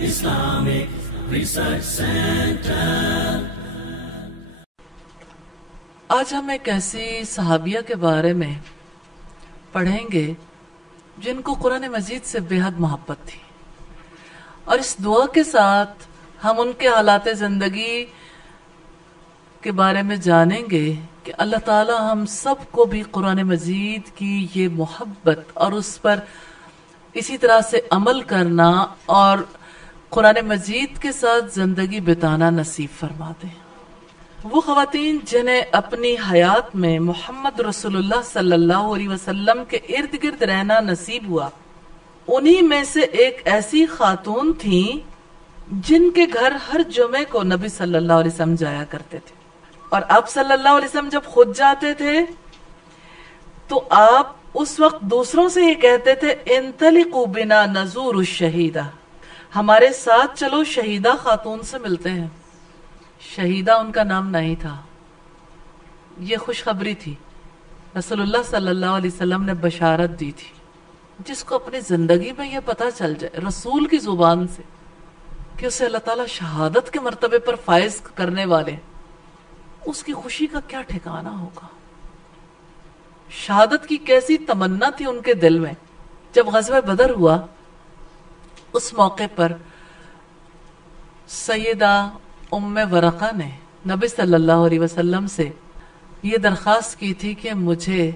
Islamic Research Center. آج ہم ایک ایسی صحابیہ کے بارے میں پڑھیں گے جن کو قرآن مجید سے بے حد محبت تھی، اور اس دعا کے ساتھ ہم ان کے حالات زندگی کے بارے میں جانیں گے کہ اللہ تعالی ہم سب کو بھی قرآن مجید کی یہ محبت اور اس پر اسی طرح سے عمل کرنا اور قرآن مجید کے ساتھ زندگی بتانا نصیب فرما دے۔ وہ خواتین جنہیں اپنی حیات میں محمد رسول اللہ صلی اللہ علیہ وسلم کے ارد گرد رہنا نصیب ہوا، انہی میں سے ایک ایسی خاتون تھیں جن کے گھر ہر جمعے کو نبی صلی اللہ علیہ وسلم جایا کرتے تھے، اور آپ صلی اللہ علیہ وسلم جب خود جاتے تھے تو آپ اس وقت دوسروں سے یہ کہتے تھے انطلقوا بنا نزور الشہیدہ، ہمارے ساتھ چلو شہیدہ خاتون سے ملتے ہیں۔ شہیدہ ان کا نام نہیں تھا، یہ خوشخبری تھی، رسول اللہ صلی اللہ علیہ وسلم نے بشارت دی تھی۔ جس کو اپنی زندگی میں یہ پتا چل جائے رسول کی زبان سے کہ اسے اللہ تعالیٰ شہادت کے مرتبے پر فائز کرنے والے، اس کی خوشی کا کیا ٹھکانہ ہوگا۔ شہادت کی کیسی تمنا تھی ان کے دل میں۔ جب غزوہ بدر ہوا اس موقع پر سیدہ ام ورقہ نے نبی صلی اللہ علیہ وسلم سے یہ درخواست کی تھی کہ مجھے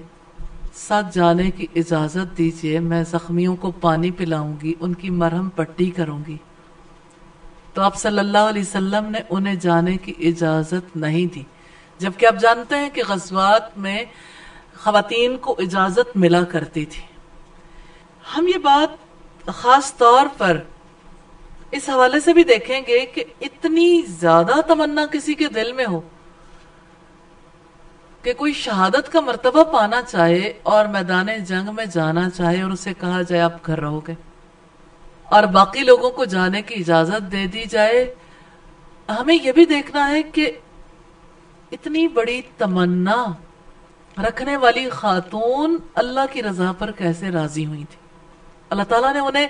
ساتھ جانے کی اجازت دیجیے، میں زخمیوں کو پانی پلاؤں گی، ان کی مرہم پٹی کروں گی۔ تو آپ صلی اللہ علیہ وسلم نے انہیں جانے کی اجازت نہیں دی، جبکہ آپ جانتے ہیں کہ غزوات میں خواتین کو اجازت ملا کرتی تھی۔ ہم یہ بات خاص طور پر اس حوالے سے بھی دیکھیں گے کہ اتنی زیادہ تمنا کسی کے دل میں ہو کہ کوئی شہادت کا مرتبہ پانا چاہے اور میدان جنگ میں جانا چاہے اور اسے کہا جائے آپ گھر رہو گے اور باقی لوگوں کو جانے کی اجازت دے دی جائے۔ ہمیں یہ بھی دیکھنا ہے کہ اتنی بڑی تمنا رکھنے والی خاتون اللہ کی رضا پر کیسے راضی ہوئی تھی۔ اللہ تعالیٰ نے انہیں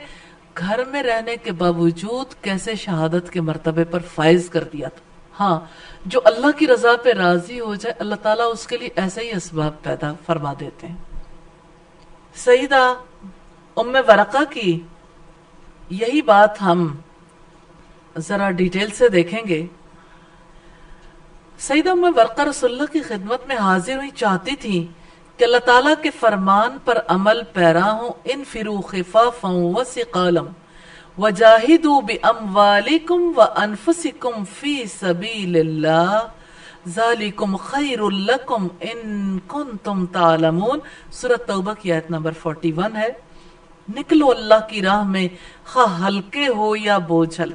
گھر میں رہنے کے باوجود کیسے شہادت کے مرتبے پر فائز کر دیا تھا۔ ہاں، جو اللہ کی رضا پہ راضی ہو جائے اللہ تعالیٰ اس کے لیے ایسے ہی اسباب پیدا فرما دیتے ہیں۔ سیدہ ام ورقہ کی یہی بات ہم ذرا ڈیٹیل سے دیکھیں گے۔ سیدہ ام ورقہ رسول اللہ کی خدمت میں حاضر ہوئی، چاہتی تھی کہ اللہ تعالیٰ کے فرمان پر عمل پیرا ہوں۔ انفروا خفافا وثقالا وجاہدوا باموالکم وانفسکم فی سبیل اللہ ذالکم خیر لکم ان کنتم تعلمون۔ سورۃ توبہ کی آیت نمبر 41 ہے۔ نکلو اللہ کی راہ میں، خواہ ہلکے ہو یا بوجھل،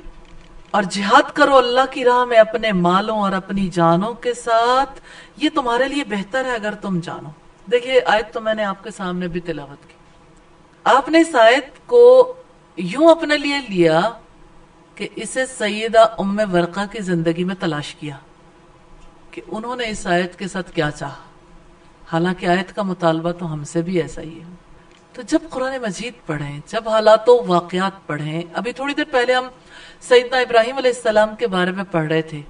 اور جہاد کرو اللہ کی راہ میں اپنے مالوں اور اپنی جانوں کے ساتھ، یہ تمہارے لیے بہتر ہے اگر تم جانو۔ دیکھیے آیت تو میں نے آپ کے سامنے بھی تلاوت کی۔ آپ نے اس آیت کو یوں اپنے لیے لیا کہ اسے سیدہ ام ورقہ کی زندگی میں تلاش کیا کہ انہوں نے اس آیت کے ساتھ کیا چاہا، حالانکہ آیت کا مطالبہ تو ہم سے بھی ایسا ہی ہے۔ تو جب قرآن مجید پڑھیں، جب حالات و واقعات پڑھیں، ابھی تھوڑی دیر پہلے ہم سیدنا ابراہیم علیہ السلام کے بارے میں پڑھ رہے تھے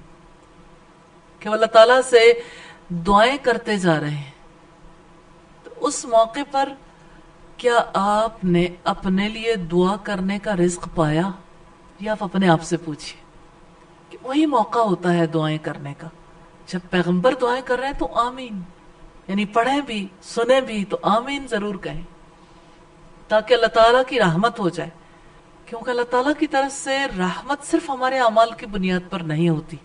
کہ وہ اللہ تعالیٰ سے دعائیں کرتے جا رہے ہیں، تو اس موقع پر کیا آپ نے اپنے لیے دعا کرنے کا رزق پایا؟ یا آپ اپنے آپ سے پوچھئے کہ وہی موقع ہوتا ہے دعائیں کرنے کا، جب پیغمبر دعائیں کر رہے ہیں تو آمین، یعنی پڑھیں بھی سنیں بھی تو آمین ضرور کہیں تاکہ اللہ تعالیٰ کی رحمت ہو جائے، کیونکہ اللہ تعالیٰ کی طرف سے رحمت صرف ہمارے اعمال کی بنیاد پر نہیں ہوتی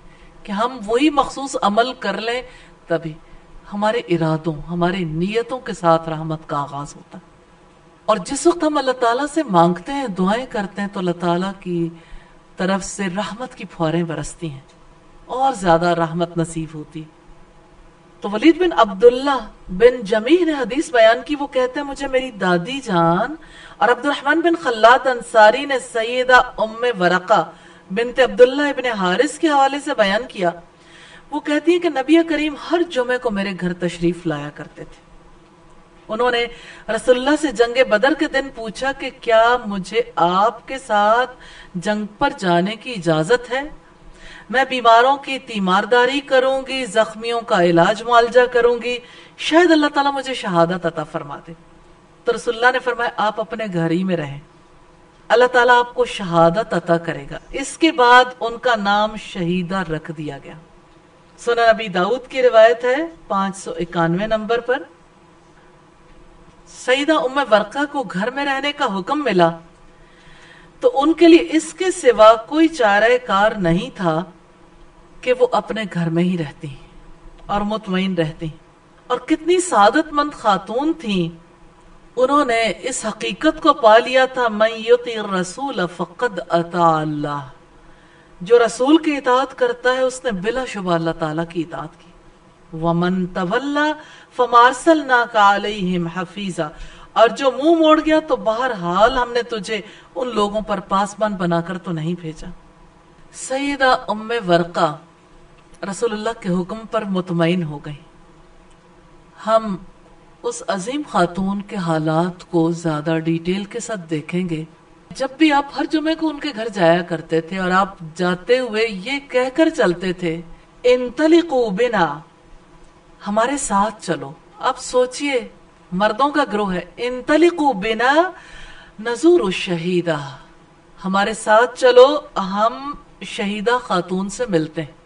کہ ہم وہی مخصوص عمل کر لیں، تبھی ہمارے ارادوں ہماری نیتوں کے ساتھ رحمت کا آغاز ہوتا ہے۔ اور جس وقت ہم اللہ تعالیٰ سے مانگتے ہیں، دعائیں کرتے ہیں، تو اللہ تعالیٰ کی طرف سے رحمت کی پھواریں برستی ہیں اور زیادہ رحمت نصیب ہوتی۔ تو ولید بن عبداللہ بن جمیح نے حدیث بیان کی، وہ کہتے ہیں مجھے میری دادی جان اور عبد الرحمن بن خلاد انصاری نے سیدہ ام ورقہ بنت عبداللہ ابن حارث کے حوالے سے بیان کیا۔ وہ کہتی ہیں کہ نبی کریم ہر جمعے کو میرے گھر تشریف لایا کرتے تھے انہوں نے رسول اللہ سے جنگ بدر کے دن پوچھا کہ کیا مجھے آپ کے ساتھ جنگ پر جانے کی اجازت ہے؟ میں بیماروں کی تیمارداری کروں گی، زخمیوں کا علاج معالجہ کروں گی، شاید اللہ تعالیٰ مجھے شہادت عطا فرما دے۔ تو رسول اللہ نے فرمایا آپ اپنے گھر ہی میں رہیں، اللہ تعالیٰ آپ کو شہادت عطا کرے گا۔ اس کے بعد ان کا نام شہیدہ رکھ دیا گیا۔ سنن نبی داؤد کی روایت ہے 591 نمبر پر، سیدہ ام ورقہ کو گھر میں رہنے کا حکم ملا تو ان کے لیے اس کے سوا کوئی چارہ کار نہیں تھا کہ وہ اپنے گھر میں ہی رہتی اور مطمئن رہتی۔ اور کتنی سعادت مند خاتون تھیں، انہوں نے اس حقیقت کو پا لیا تھا من یطع الرسول فقد اطاع اللہ، جو رسول کی اطاعت کرتا ہے اس نے بلا شبہ اللہ تعالیٰ کی اطاعت کی۔ وَمَن تَوَلَّى فَمَا أَرْسَلْنَاكَ عَلَيْهِمْ حَفِيظًا، اور جو منہ موڑ گیا تو بہرحال ہم نے تجھے ان لوگوں پر پاسبان بنا کر تو نہیں بھیجا۔ سیدہ ام ورقہ رسول اللہ کے حکم پر مطمئن ہو گئی۔ ہم اس عظیم خاتون کے حالات کو زیادہ ڈیٹیل کے ساتھ دیکھیں گے۔ جب بھی آپ ہر جمعے کو ان کے گھر جایا کرتے تھے اور آپ جاتے ہوئے یہ کہہ کر چلتے تھے انطلقوا بنا، ہمارے ساتھ چلو۔ آپ سوچئے مردوں کا گروہ ہے، انطلقوا بنا نزور الشہیدہ، ہمارے ساتھ چلو ہم شہیدہ خاتون سے ملتے ہیں۔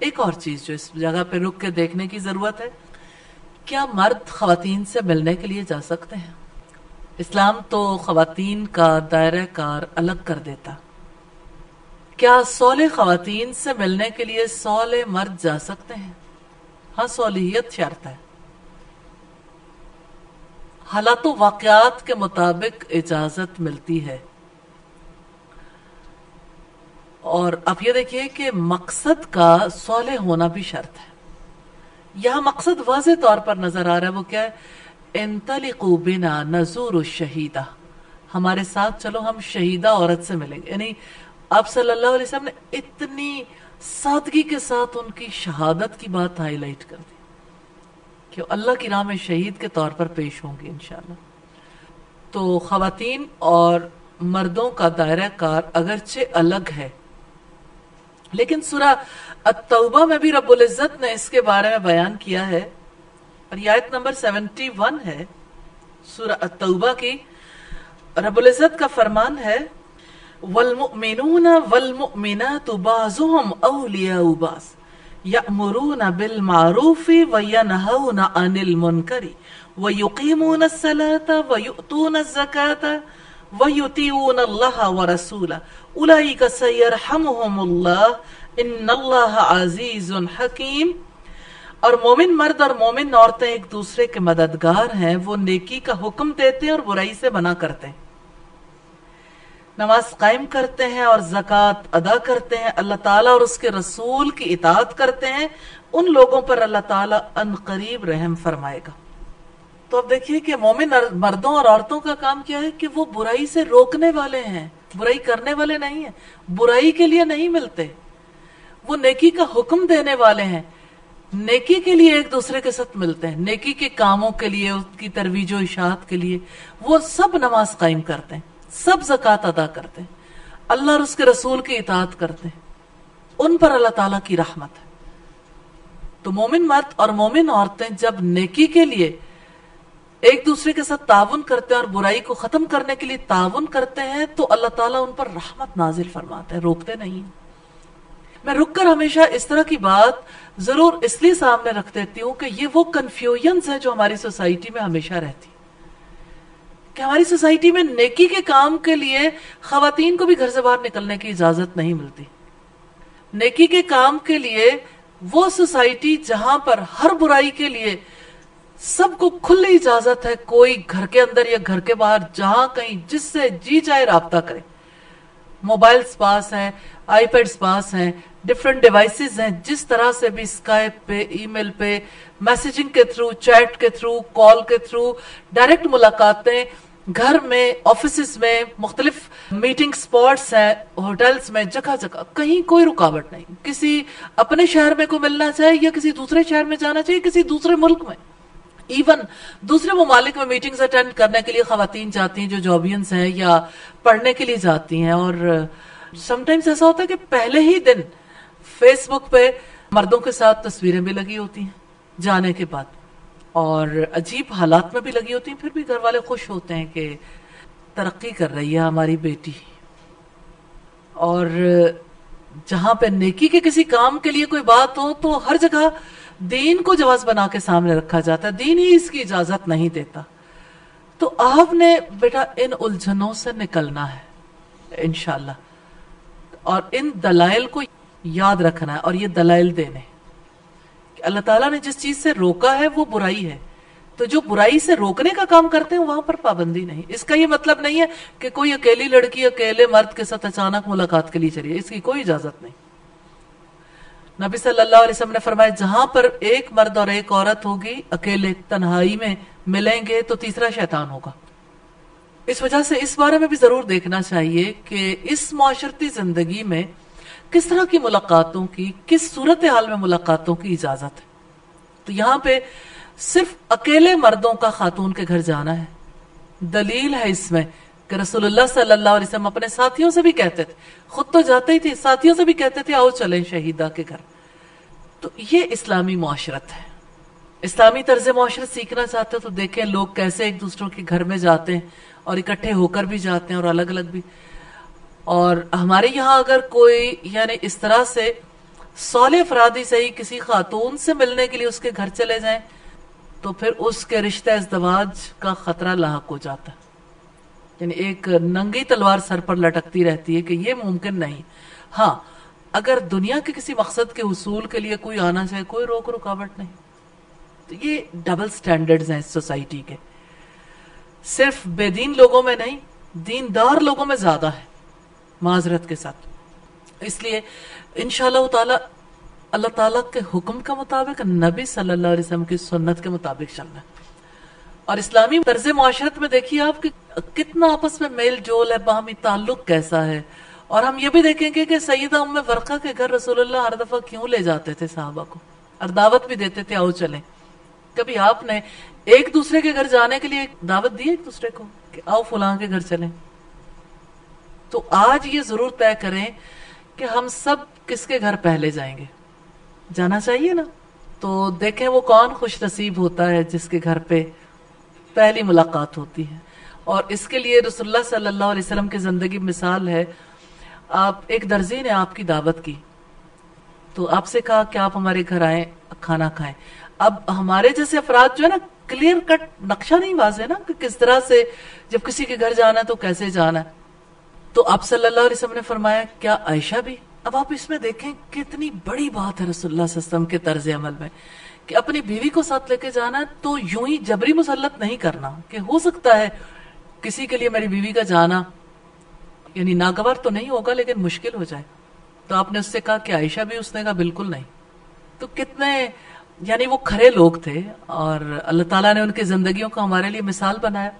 ایک اور چیز جو اس جگہ پہ رک کے دیکھنے کی ضرورت ہے، کیا مرد خواتین سے ملنے کے لیے جا سکتے ہیں؟ اسلام تو خواتین کا دائرہ کار الگ کر دیتا۔ کیا صالح خواتین سے ملنے کے لیے صالح مرد جا سکتے ہیں؟ ہاں، صالحیت شرط ہے، حالات و واقعات کے مطابق اجازت ملتی ہے۔ اور اب یہ دیکھیے کہ مقصد کا صالح ہونا بھی شرط ہے۔ یہاں مقصد واضح طور پر نظر آ رہا ہے، وہ کیا ہے؟ انطلقوا بنا نزور الشہیدہ، ہمارے ساتھ چلو ہم شہیدہ عورت سے ملیں گے۔ یعنی آپ صلی اللہ علیہ وسلم نے اتنی سادگی کے ساتھ ان کی شہادت کی بات ہائی لائٹ کر دی کہ اللہ کی راہ میں شہید کے طور پر پیش ہوں گے انشاءاللہ۔ تو خواتین اور مردوں کا دائرہ کار اگرچہ الگ ہے، لیکن سورہ التوبہ میں بھی رب العزت نے اس کے بارے میں بیان کیا ہے، اور یہ آیت نمبر 71 ہے سورہ التوبہ کی۔ رب العزت کا فرمان ہے والمؤمنون والمؤمنات بعضهم اولیاء بعض یأمرون بالمعروف وینہون عن المنکر ویقیمون الصلاة ویؤتون الزکاة ویطیعون اللہ ورسولہ اولئک سیرحمہم اللہ ان اللہ عزیز حکیم۔ اور مومن مرد اور مومن عورتیں ایک دوسرے کے مددگار ہیں، وہ نیکی کا حکم دیتے ہیں اور برائی سے منع کرتے ہیں، نماز قائم کرتے ہیں اور زکوٰۃ ادا کرتے ہیں، اللہ تعالیٰ اور اس کے رسول کی اطاعت کرتے ہیں، ان لوگوں پر اللہ تعالیٰ ان قریب رحم فرمائے گا۔ تو اب دیکھیے کہ مومن مردوں اور عورتوں کا کام کیا ہے کہ وہ برائی سے روکنے والے ہیں، برائی کرنے والے نہیں ہیں، برائی کے لیے نہیں ملتے، وہ نیکی کا حکم دینے والے ہیں، نیکی کے لیے ایک دوسرے کے ساتھ ملتے ہیں، نیکی کے کاموں کے لیے، اس کی ترویج و اشاعت کے لیے وہ سب نماز قائم کرتے ہیں، سب زکوٰۃ ادا کرتے ہیں، اللہ اور اس کے رسول کی اطاعت کرتے ہیں، ان پر اللہ تعالیٰ کی رحمت ہے۔ تو مومن مرد اور مومن عورتیں جب نیکی کے لیے ایک دوسرے کے ساتھ تعاون کرتے ہیں اور برائی کو ختم کرنے کے لیے تعاون کرتے ہیں تو اللہ تعالیٰ ان پر رحمت نازل فرماتے ہیں، روکتے نہیں۔ میں رک کر ہمیشہ اس طرح کی بات ضرور اس لیے سامنے رکھ دیتی ہوں کہ یہ وہ کنفیوژنز ہیں جو ہماری سوسائٹی میں ہمیشہ رہتی، کہ ہماری سوسائٹی میں نیکی کے کام کے لیے خواتین کو بھی گھر سے باہر نکلنے کی اجازت نہیں ملتی۔ نیکی کے کام کے لیے وہ سوسائٹی جہاں پر ہر برائی کے لیے سب کو کھلی اجازت ہے، کوئی گھر کے اندر یا گھر کے باہر جہاں کہیں جس سے جی چاہے رابطہ کرے، موبائلز پاس ہیں، آئی پیڈز پاس ہیں، ڈیفرنٹ ڈیوائسز ہیں، جس طرح سے بھی اسکائپ پہ، ای میل پہ، میسیجنگ کے تھرو، چیٹ کے تھرو، کال کے تھرو، ڈائریکٹ ملاقاتیں، گھر میں، آفیسز میں، مختلف میٹنگ سپاٹس ہیں، ہوٹلز میں، جگہ جگہ کہیں کوئی رکاوٹ نہیں۔ کسی اپنے شہر میں کو ملنا چاہے یا کسی دوسرے شہر میں جانا چاہیے، کسی دوسرے ملک میں، ایون دوسرے ممالک میں میٹنگز اٹینڈ کرنے کے لیے خواتین جاتی ہیں جو جابینس ہیں یا پڑھنے کے لیے جاتی ہیں، اور سم ٹائمز ایسا ہوتا ہے کہ پہلے ہی دن فیس بک پہ مردوں کے ساتھ تصویریں بھی لگی ہوتی ہیں جانے کے بعد، اور عجیب حالات میں بھی لگی ہوتی ہیں، پھر بھی گھر والے خوش ہوتے ہیں کہ ترقی کر رہی ہے ہماری بیٹی. اور جہاں پہ نیکی کے کسی کام کے لیے کوئی بات ہو تو ہر جگہ دین کو جواز بنا کے سامنے رکھا جاتا ہے، دین ہی اس کی اجازت نہیں دیتا. تو آپ نے بیٹا ان الجھنوں سے نکلنا ہے انشاءاللہ، اور ان دلائل کو یاد رکھنا ہے، اور یہ دلائل دینے کہ اللہ تعالیٰ نے جس چیز سے روکا ہے وہ برائی ہے، تو جو برائی سے روکنے کا کام کرتے ہیں وہاں پر پابندی نہیں. اس کا یہ مطلب نہیں ہے کہ کوئی اکیلی لڑکی اکیلے مرد کے ساتھ اچانک ملاقات کے لیے چلی، اس کی کوئی اجازت نہیں. نبی صلی اللہ علیہ وسلم نے فرمایا جہاں پر ایک مرد اور ایک عورت ہوگی اکیلے تنہائی میں ملیں گے تو تیسرا شیطان ہوگا. اس وجہ سے اس بارے میں بھی ضرور دیکھنا چاہیے کہ اس معاشرتی زندگی میں کس طرح کی ملاقاتوں کی، کس صورتحال میں ملاقاتوں کی اجازت ہے. تو یہاں پہ صرف اکیلے مردوں کا خاتون کے گھر جانا ہے. دلیل ہے اس میں کہ رسول اللہ صلی اللہ علیہ وسلم اپنے ساتھیوں سے بھی کہتے تھے، خود تو جاتے ہی تھے، ساتھیوں سے بھی کہتے تھے آؤ چلیں شہیدہ کے گھر. تو یہ اسلامی معاشرت ہے. اسلامی طرز معاشرت سیکھنا چاہتے تو دیکھیں لوگ کیسے ایک دوسروں کے گھر میں جاتے ہیں، اور اکٹھے ہو کر بھی جاتے ہیں اور الگ الگ بھی. اور ہمارے یہاں اگر کوئی یعنی اس طرح سے صالح افرادی سے ہی کسی خاتون سے ملنے کے لیے اس کے گھر چلے جائیں تو پھر اس کے رشتہ ازدواج کا خطرہ لاحق ہو جاتا ہے. یعنی ایک ننگی تلوار سر پر لٹکتی رہتی ہے کہ یہ ممکن نہیں. ہاں اگر دنیا کے کسی مقصد کے حصول کے لیے کوئی آنا چاہے کوئی روک رکاوٹ نہیں. تو یہ ڈبل سٹینڈرڈز ہیں اس سوسائٹی کے، صرف بے دین لوگوں میں نہیں، دیندار لوگوں میں زیادہ ہے معذرت کے ساتھ. اس لیے انشاءاللہ تعالی اللہ تعالیٰ کے حکم کے مطابق نبی صلی اللہ علیہ وسلم کی سنت کے مطابق چلنا ہے. اور اسلامی طرز معاشرت میں دیکھیے آپ کہ کتنا آپس میں میل جول ہے، باہمی تعلق کیسا ہے. اور ہم یہ بھی دیکھیں گے کہ سیدہ ام ورقہ کے گھر رسول اللہ ہر دفعہ کیوں لے جاتے تھے صحابہ کو، اور دعوت بھی دیتے تھے آؤ چلیں. کبھی آپ نے ایک دوسرے کے گھر جانے کے لیے دعوت دی ایک دوسرے کو کہ آؤ فلاں کے گھر چلیں؟ تو آج یہ ضرور طے کریں کہ ہم سب کس کے گھر پہلے جائیں گے. جانا چاہیے نا. تو دیکھیں وہ کون خوش نصیب ہوتا ہے جس کے گھر پہ پہلی ملاقات ہوتی ہے. اور اس کے لیے رسول اللہ صلی اللہ علیہ وسلم کی زندگی مثال ہے. آپ ایک درزی نے آپ کی دعوت کی تو آپ سے کہا کہ آپ ہمارے گھر آئیں کھانا کھائیں. اب ہمارے جیسے افراد جو ہے نا کلیئر کٹ نقشہ نہیں واضح نا کہ کس طرح سے جب کسی کے گھر جانا ہے تو کیسے جانا ہے. تو آپ صلی اللہ علیہ وسلم نے فرمایا کیا عائشہ بھی؟ اب آپ اس میں دیکھیں کتنی بڑی بات ہے رسول اللہ صلی اللہ علیہ وسلم کے طرز عمل میں کہ اپنی بیوی کو ساتھ لے کے جانا ہے تو یوں ہی جبری مسلط نہیں کرنا کہ ہو سکتا ہے کسی کے لیے میری بیوی کا جانا یعنی ناگوار تو نہیں ہوگا لیکن مشکل ہو جائے. تو آپ نے اس سے کہا کہ عائشہ بھی؟ اس نے کہا بالکل نہیں. تو کتنے یعنی وہ کھرے لوگ تھے اور اللہ تعالیٰ نے ان کی زندگیوں کو ہمارے لیے مثال بنایا.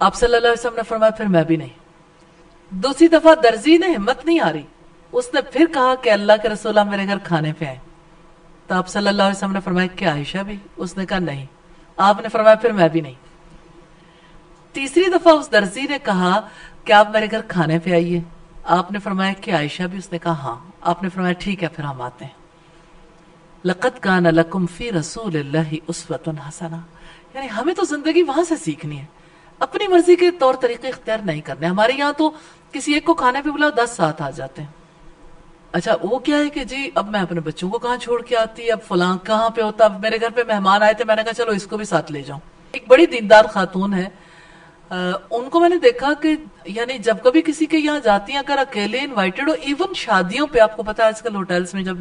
آپ صلی اللہ علیہ وسلم نے فرمایا پھر میں بھی نہیں. دوسری دفعہ درزی نے ہمت نہیں آ رہی، اس نے پھر کہا کہ اللہ کے رسول آپ میرے گھر کھانے پہ آئے. تو آپ صلی اللہ علیہ وسلم نے فرمایا کہ عائشہ بھی؟ اس نے کہا نہیں. آپ نے فرمایا پھر میں بھی نہیں. تیسری دفعہ اس درزی نے کہا کہ آپ میرے گھر کھانے پہ آئیے. آپ نے فرمایا کہ عائشہ بھی؟ اس نے کہا ہاں. آپ نے فرمایا ٹھیک ہے پھر ہم آتے ہیں. لقد کان لکم فی رسول اللہ اسوۃ حسنہ. یعنی ہمیں تو زندگی وہاں سے سیکھنی ہے، اپنی مرضی کے طور طریقے اختیار نہیں کرنے. ہمارے یہاں تو کسی ایک کو کھانے پہ بلاؤ 10 ساتھ آ جاتے ہیں. اچھا وہ کیا ہے کہ جی اب میں اپنے بچوں کو کہاں چھوڑ کے آتی، اب فلاں کہاں پہ ہوتا. اب میرے گھر پہ مہمان آئے تھے، میں نے کہا چلو اس کو بھی ساتھ لے جاؤں. ایک بڑی دیندار خاتون ہے، ان کو میں نے دیکھا کہ یعنی جب کبھی کسی کے یہاں جاتی ہیں اگر اکیلے انوائٹڈ ہو، ایون شادیوں پہ آپ کو پتا ہے آج کل ہوٹلز میں جب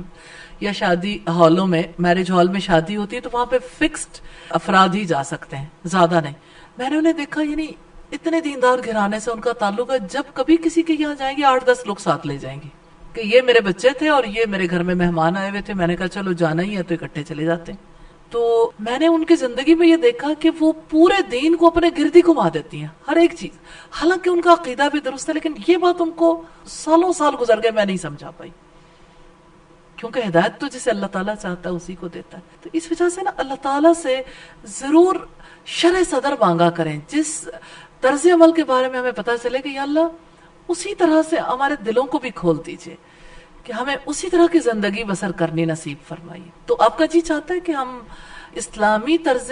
یا شادی ہالوں میں میرج ہال میں شادی ہوتی ہے تو وہاں پہ فکسڈ افراد ہی جا سکتے ہیں، زیادہ نہیں. میں نے انہیں دیکھا یعنی اتنے دیندار گھرانے سے ان کا تعلق ہے، جب کبھی کسی کے یہاں جائیں گے 8-10 لوگ ساتھ لے جائیں گے کہ یہ میرے بچے تھے اور یہ میرے گھر میں مہمان آئے ہوئے تھے. میں نے کہا چلو جانا ہی ہے تو اکٹھے چلے جاتے ہیں. تو میں نے ان کی زندگی میں یہ دیکھا کہ وہ پورے دین کو اپنے گرد ہی گھما دیتی ہیں، ہر ایک چیز. حالانکہ ان کا عقیدہ بھی درست ہے لیکن یہ بات ان کو سالوں سال گزر گئے میں نہیں سمجھا پائی. کیونکہ ہدایت تو جسے اللہ تعالیٰ چاہتا ہے اسی کو دیتا ہے. تو اس وجہ سے نا اللہ تعالیٰ سے ضرور شرح صدر مانگا کریں. جس طرز عمل کے بارے میں ہمیں پتا چلے کہ یا اللہ اسی طرح سے ہمارے دلوں کو بھی کھول دیجئے کہ ہمیں اسی طرح کی زندگی بسر کرنی نصیب فرمائیے. تو آپ کا جی چاہتا ہے کہ ہم اسلامی طرز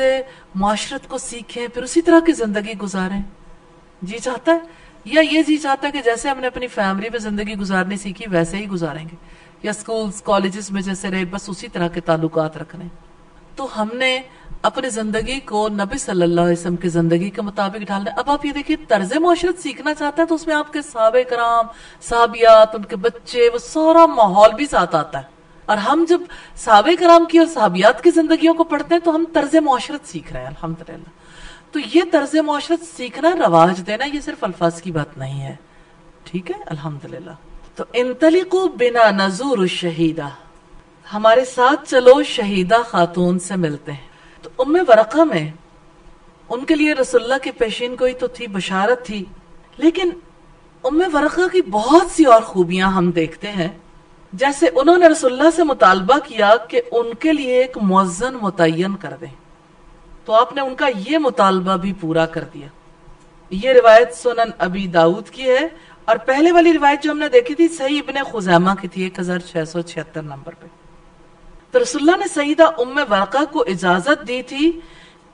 معاشرت کو سیکھیں پھر اسی طرح کی زندگی گزاریں؟ جی چاہتا ہے؟ یا یہ جی چاہتا ہے کہ جیسے ہم نے اپنی فیملی میں زندگی گزارنی سیکھی ویسے ہی گزاریں گے، یا سکولز کالجز میں جیسے رہے بس اسی طرح کے تعلقات رکھنے؟ تو ہم نے اپنی زندگی کو نبی صلی اللہ علیہ وسلم کی زندگی کے مطابق ڈھالنا. اب آپ یہ دیکھیے طرز معاشرت سیکھنا چاہتے ہیں تو اس میں آپ کے صحابہ کرام، صحابیات، ان کے بچے، وہ سارا ماحول بھی ساتھ آتا ہے. اور ہم جب صحابہ کرام کی اور صحابیات کی زندگیوں کو پڑھتے ہیں تو ہم طرز معاشرت سیکھ رہے ہیں الحمدللہ. تو یہ طرز معاشرت سیکھنا، رواج دینا، یہ صرف الفاظ کی بات نہیں ہے. ٹھیک ہے الحمدللہ. تو انطلقوا بنا نزور الشہیدہ، ہمارے ساتھ چلو شہیدہ خاتون سے ملتے ہیں. تو ام ورقہ میں ان کے لیے رسول اللہ کی پیشین گوئی تو تھی، بشارت تھی، لیکن ام ورقہ کی بہت سی اور خوبیاں ہم دیکھتے ہیں. جیسے انہوں نے رسول اللہ سے مطالبہ کیا کہ ان کے لیے ایک مؤذن متعین کر دیں، تو آپ نے ان کا یہ مطالبہ بھی پورا کر دیا. یہ روایت سنن ابی داؤد کی ہے، اور پہلے والی روایت جو ہم نے دیکھی تھی صحیح ابن خزیمہ کی تھی 1676 نمبر پہ. تو رسول اللہ نے سیدہ ام ورقہ کو اجازت دی تھی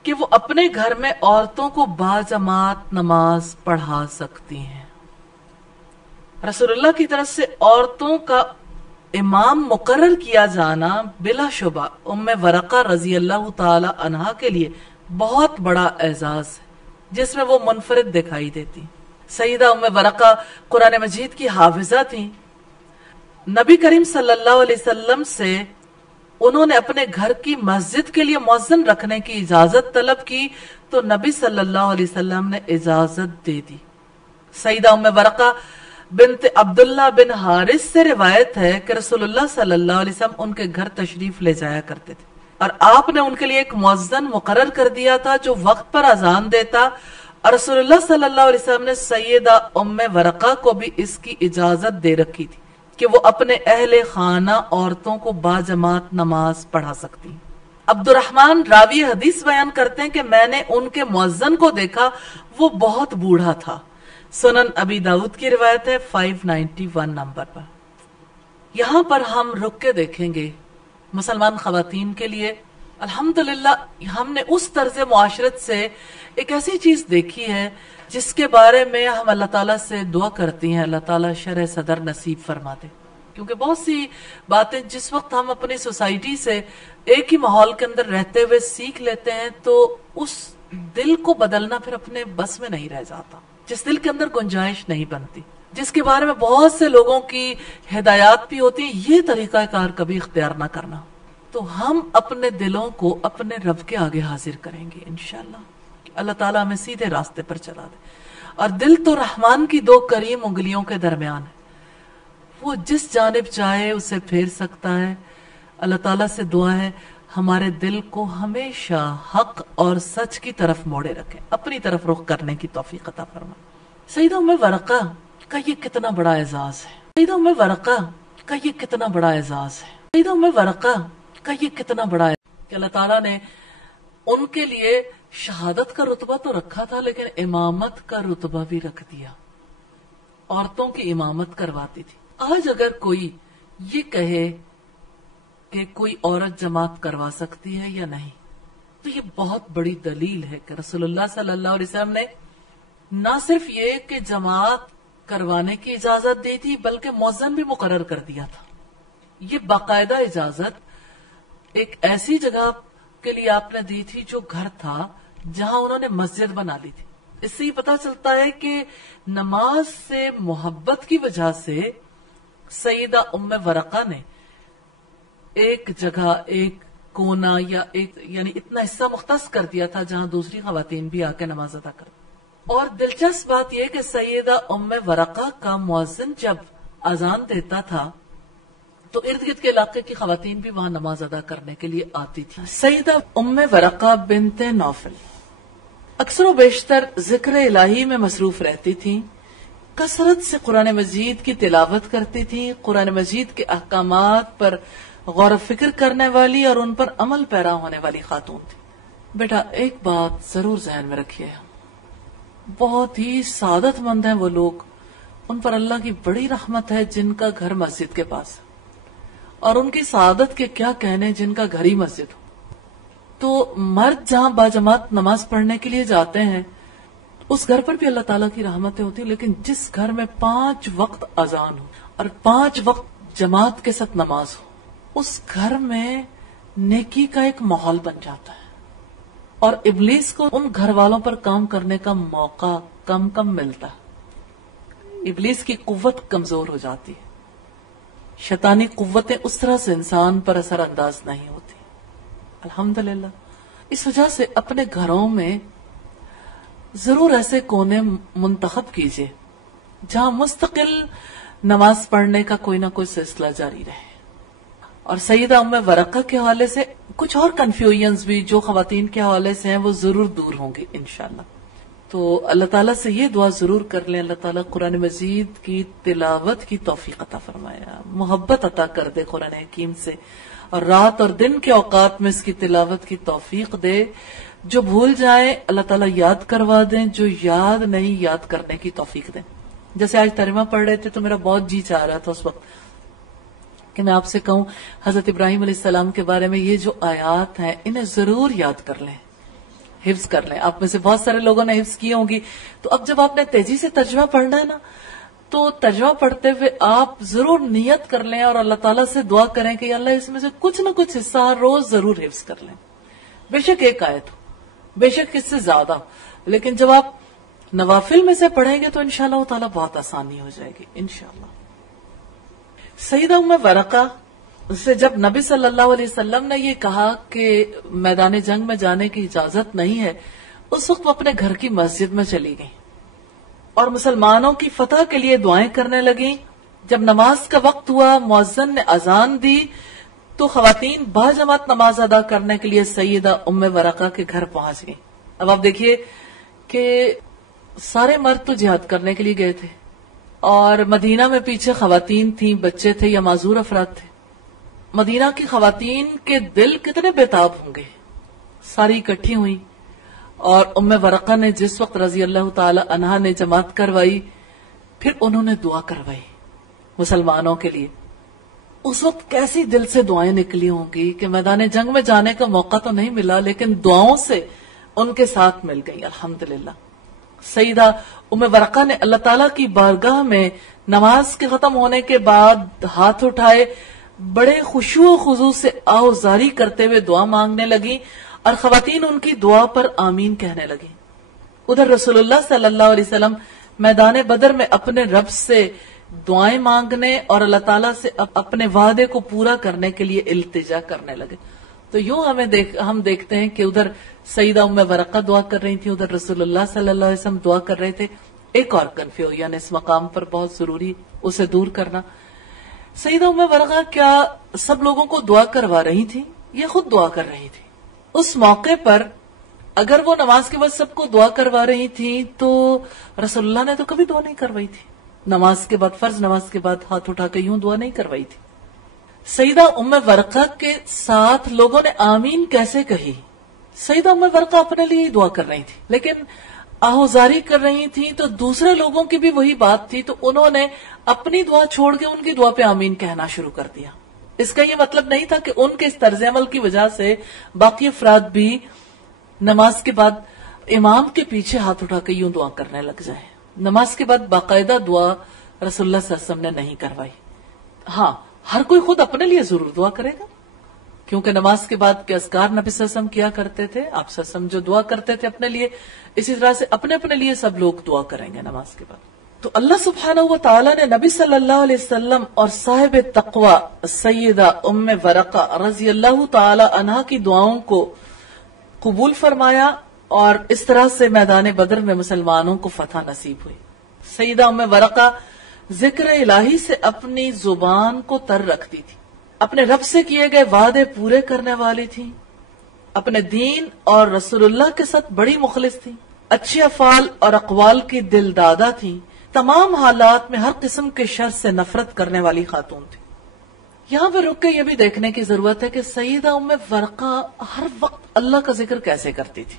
کہ وہ اپنے گھر میں عورتوں کو باجماعت نماز پڑھا سکتی ہیں. رسول اللہ کی طرف سے عورتوں کا امام مقرر کیا جانا بلا شبہ ام ورقہ رضی اللہ تعالی عنہا کے لیے بہت بڑا اعزاز ہے جس میں وہ منفرد دکھائی دیتی. سیدہ ام ورقہ قرآن مجید کی حافظہ تھیں. نبی کریم صلی اللہ علیہ وسلم سے انہوں نے اپنے گھر کی مسجد کے لیے مؤذن رکھنے کی اجازت طلب کی تو نبی صلی اللہ علیہ وسلم نے اجازت دے دی. سیدہ ام ورقہ بنت عبداللہ بن حارث سے روایت ہے کہ رسول اللہ صلی اللہ علیہ وسلم ان کے گھر تشریف لے جایا کرتے تھے، اور آپ نے ان کے لیے ایک مؤذن مقرر کر دیا تھا جو وقت پر اذان دیتا، اور رسول اللہ صلی اللہ علیہ وسلم نے سیدہ ام ورقہ کو بھی اس کی اجازت دے رکھی تھی کہ وہ اپنے اہل خانہ عورتوں کو باجماعت نماز پڑھا سکتی. عبد الرحمن راوی حدیث بیان کرتے ہیں کہ میں نے ان کے مؤذن کو دیکھا، وہ بہت بوڑھا تھا. سنن ابی داؤد کی روایت ہے 591 نمبر پر. یہاں پر ہم رک کے دیکھیں گے مسلمان خواتین کے لیے الحمدللہ ہم نے اس طرز معاشرت سے ایک ایسی چیز دیکھی ہے جس کے بارے میں ہم اللہ تعالیٰ سے دعا کرتی ہیں اللہ تعالیٰ شرح صدر نصیب فرما دے. کیونکہ بہت سی باتیں جس وقت ہم اپنی سوسائٹی سے ایک ہی ماحول کے اندر رہتے ہوئے سیکھ لیتے ہیں تو اس دل کو بدلنا پھر اپنے بس میں نہیں رہ جاتا، جس دل کے اندر گنجائش نہیں بنتی، جس کے بارے میں بہت سے لوگوں کی ہدایات بھی ہوتی ہیں، یہ طریقہ کار کبھی اختیار نہ کرنا. تو ہم اپنے دلوں کو اپنے رب کے آگے حاضر کریں گے انشاءاللہ. اللہ تعالیٰ ہمیں سیدھے راستے پر چلا دے. اور دل تو رحمان کی دو کریم انگلیوں کے درمیان ہے، وہ جس جانب چاہے اسے پھیر سکتا ہے. اللہ تعالیٰ سے دعا ہے ہمارے دل کو ہمیشہ حق اور سچ کی طرف موڑے رکھے، اپنی طرف رخ کرنے کی توفیق عطا فرمائے. سیدہ ام ورقہ کا یہ کتنا بڑا اعزاز ہے، سیدہ ام ورقہ کا یہ کتنا بڑا اعزاز ہے، سیدہ ام ورقہ کا یہ کتنا بڑا اعزاز کہ اللہ تعالیٰ نے ان کے لیے شہادت کا رتبہ تو رکھا تھا لیکن امامت کا رتبہ بھی رکھ دیا. عورتوں کی امامت کرواتی تھی. آج اگر کوئی یہ کہے کہ کوئی عورت جماعت کروا سکتی ہے یا نہیں تو یہ بہت بڑی دلیل ہے کہ رسول اللہ صلی اللہ علیہ وسلم نے نہ صرف یہ کہ جماعت کروانے کی اجازت دی تھی بلکہ مؤذن بھی مقرر کر دیا تھا. یہ باقاعدہ اجازت ایک ایسی جگہ کے لیے آپ نے دی تھی جو گھر تھا جہاں انہوں نے مسجد بنا لی تھی. اس سے یہ پتا چلتا ہے کہ نماز سے محبت کی وجہ سے سیدہ ام ورقہ نے ایک جگہ ایک کونا یا ایک یعنی اتنا حصہ مختص کر دیا تھا جہاں دوسری خواتین بھی آ کے نماز ادا کرتی. اور دلچسپ بات یہ کہ سیدہ ام ورقہ کا مؤذن جب اذان دیتا تھا تو ارد گرد کے علاقے کی خواتین بھی وہاں نماز ادا کرنے کے لیے آتی تھی. سیدہ ام ورقہ بنت نوفل اکثر و بیشتر ذکر الہی میں مصروف رہتی تھیں. کثرت سے قرآن مجید کی تلاوت کرتی تھی، قرآن مجید کے احکامات پر غور و فکر کرنے والی اور ان پر عمل پیرا ہونے والی خاتون تھی۔ بیٹا ایک بات ضرور ذہن میں رکھیے، بہت ہی سعادت مند ہیں وہ لوگ، ان پر اللہ کی بڑی رحمت ہے جن کا گھر مسجد کے پاس ہے، اور ان کی سعادت کے کیا کہنے جن کا گھر ہی مسجد ہو۔ تو مرد جہاں باجماعت نماز پڑھنے کے لیے جاتے ہیں اس گھر پر بھی اللہ تعالیٰ کی رحمتیں ہوتی ہیں، لیکن جس گھر میں 5 وقت اذان ہو اور 5 وقت جماعت کے ساتھ نماز ہو، اس گھر میں نیکی کا ایک ماحول بن جاتا ہے، اور ابلیس کو ان گھر والوں پر کام کرنے کا موقع کم ملتا ہے۔ ابلیس کی قوت کمزور ہو جاتی ہے، شیطانی قوتیں اس طرح سے انسان پر اثر انداز نہیں ہوتی۔ الحمدللہ اس وجہ سے اپنے گھروں میں ضرور ایسے کونے منتخب کیجئے جہاں مستقل نماز پڑھنے کا کوئی نہ کوئی سلسلہ جاری رہے۔ اور سیدہ ام ورقہ کے حوالے سے کچھ اور کنفیوژنز بھی جو خواتین کے حوالے سے ہیں وہ ضرور دور ہوں گے انشاءاللہ۔ تو اللہ تعالیٰ سے یہ دعا ضرور کر لیں، اللہ تعالیٰ قرآن مجید کی تلاوت کی توفیق عطا فرمایا، محبت عطا کر دے قرآن حکیم سے، اور رات اور دن کے اوقات میں اس کی تلاوت کی توفیق دے۔ جو بھول جائیں اللہ تعالیٰ یاد کروا دیں، جو یاد نہیں یاد کرنے کی توفیق دیں۔ جیسے آج ترجمہ پڑھ رہے تھے تو میرا بہت جی چاہ رہا تھا اس وقت کہ میں آپ سے کہوں حضرت ابراہیم علیہ السلام کے بارے میں یہ جو آیات ہیں انہیں ضرور یاد کر لیں، حفظ کر لیں۔ آپ میں سے بہت سارے لوگوں نے حفظ کی ہوں گی، تو اب جب آپ نے تیزی سے ترجمہ پڑھنا ہے نا تو ترجمہ پڑھتے ہوئے آپ ضرور نیت کر لیں اور اللہ تعالیٰ سے دعا کریں کہ اللہ اس میں سے کچھ نہ کچھ حصہ ہر روز ضرور حفظ کر لیں، بے شک ایک آیت ہو، بے شک اس سے زیادہ ہو، لیکن جب آپ نوافل میں سے پڑھیں گے تو انشاءاللہ تعالیٰ بہت آسانی ہو جائے گی انشاءاللہ۔ سیدہ ام ورقہ سے جب نبی صلی اللہ علیہ وسلم نے یہ کہا کہ میدان جنگ میں جانے کی اجازت نہیں ہے، اس وقت وہ اپنے گھر کی مسجد میں چلی گئیں اور مسلمانوں کی فتح کے لیے دعائیں کرنے لگیں۔ جب نماز کا وقت ہوا، مؤذن نے اذان دی تو خواتین باجماعت نماز ادا کرنے کے لیے سیدہ ام ورقہ کے گھر پہنچ گئیں۔ اب آپ دیکھیے کہ سارے مرد تو جہاد کرنے کے لیے گئے تھے اور مدینہ میں پیچھے خواتین تھیں، بچے تھے یا معذور افراد تھے۔ مدینہ کی خواتین کے دل کتنے بےتاب ہوں گے، ساری اکٹھی ہوئی، اور ام ورقہ نے جس وقت رضی اللہ تعالی عنہا نے جماعت کروائی، پھر انہوں نے دعا کروائی مسلمانوں کے لیے۔ اس وقت کیسی دل سے دعائیں نکلی ہوں گی کہ میدان جنگ میں جانے کا موقع تو نہیں ملا لیکن دعاؤں سے ان کے ساتھ مل گئی الحمدللہ۔ سیدہ ام ورقہ نے اللہ تعالیٰ کی بارگاہ میں نماز کے ختم ہونے کے بعد ہاتھ اٹھائے، بڑے خشوع و خضوع سے آہوزاری کرتے ہوئے دعا مانگنے لگی اور خواتین ان کی دعا پر آمین کہنے لگی۔ ادھر رسول اللہ صلی اللہ علیہ وسلم میدان بدر میں اپنے رب سے دعائیں مانگنے اور اللہ تعالیٰ سے اپنے وعدے کو پورا کرنے کے لیے التجا کرنے لگے۔ تو یوں ہم دیکھتے ہیں کہ ادھر سیدہ ام ورقہ دعا کر رہی تھی، ادھر رسول اللہ صلی اللہ علیہ وسلم دعا کر رہے تھے۔ ایک اور کنفیوژن اس مقام پر بہت ضروری اسے دور کرنا، سیدہ ام ورقہ کیا سب لوگوں کو دعا کروا رہی تھی یا خود دعا کر رہی تھی؟ اس موقع پر اگر وہ نماز کے بعد سب کو دعا کروا رہی تھی تو رسول اللہ نے تو کبھی دعا نہیں کروائی تھی، نماز کے بعد فرض نماز کے بعد ہاتھ اٹھا کے یوں دعا نہیں کروائی تھی۔ سیدہ ام ورقہ کے ساتھ لوگوں نے آمین کیسے کہی؟ سیدہ ام ورقہ اپنے لیے ہی دعا کر رہی تھی لیکن آہوزاری کر رہی تھی تو دوسرے لوگوں کی بھی وہی بات تھی، تو انہوں نے اپنی دعا چھوڑ کے ان کی دعا پہ آمین کہنا شروع کر دیا۔ اس کا یہ مطلب نہیں تھا کہ ان کے اس طرز عمل کی وجہ سے باقی افراد بھی نماز کے بعد امام کے پیچھے ہاتھ اٹھا کے یوں دعا کرنے لگ جائیں۔ نماز کے بعد باقاعدہ دعا رسول اللہ صلی اللہ علیہ وسلم نے نہیں کروائی۔ ہاں، ہر کوئی خود اپنے لیے ضرور دعا کرے گا، کیونکہ نماز کے بعد کے اذکار نبی صلی اللہ علیہ وسلم کیا کرتے تھے، آپ صلی اللہ علیہ وسلم جو دعا کرتے تھے اپنے لیے، اسی طرح سے اپنے لیے سب لوگ دعا کریں گے نماز کے بعد۔ تو اللہ سبحانہ و تعالی نے نبی صلی اللہ علیہ وسلم اور صاحب تقوی سیدہ ام ورقہ رضی اللہ تعالی عنہا کی دعاؤں کو قبول فرمایا اور اس طرح سے میدان بدر میں مسلمانوں کو فتح نصیب ہوئی۔ سیدہ ام ورقہ ذکر الہی سے اپنی زبان کو تر رکھتی تھی، اپنے رب سے کیے گئے وعدے پورے کرنے والی تھی، اپنے دین اور رسول اللہ کے ساتھ بڑی مخلص تھی، اچھے افعال اور اقوال کی دل دادہ تھی، تمام حالات میں ہر قسم کے شر سے نفرت کرنے والی خاتون تھی. یہاں پہ رک کے یہ بھی دیکھنے کی ضرورت ہے کہ سیدہ ام ورقہ ہر وقت اللہ کا ذکر کیسے کرتی تھی،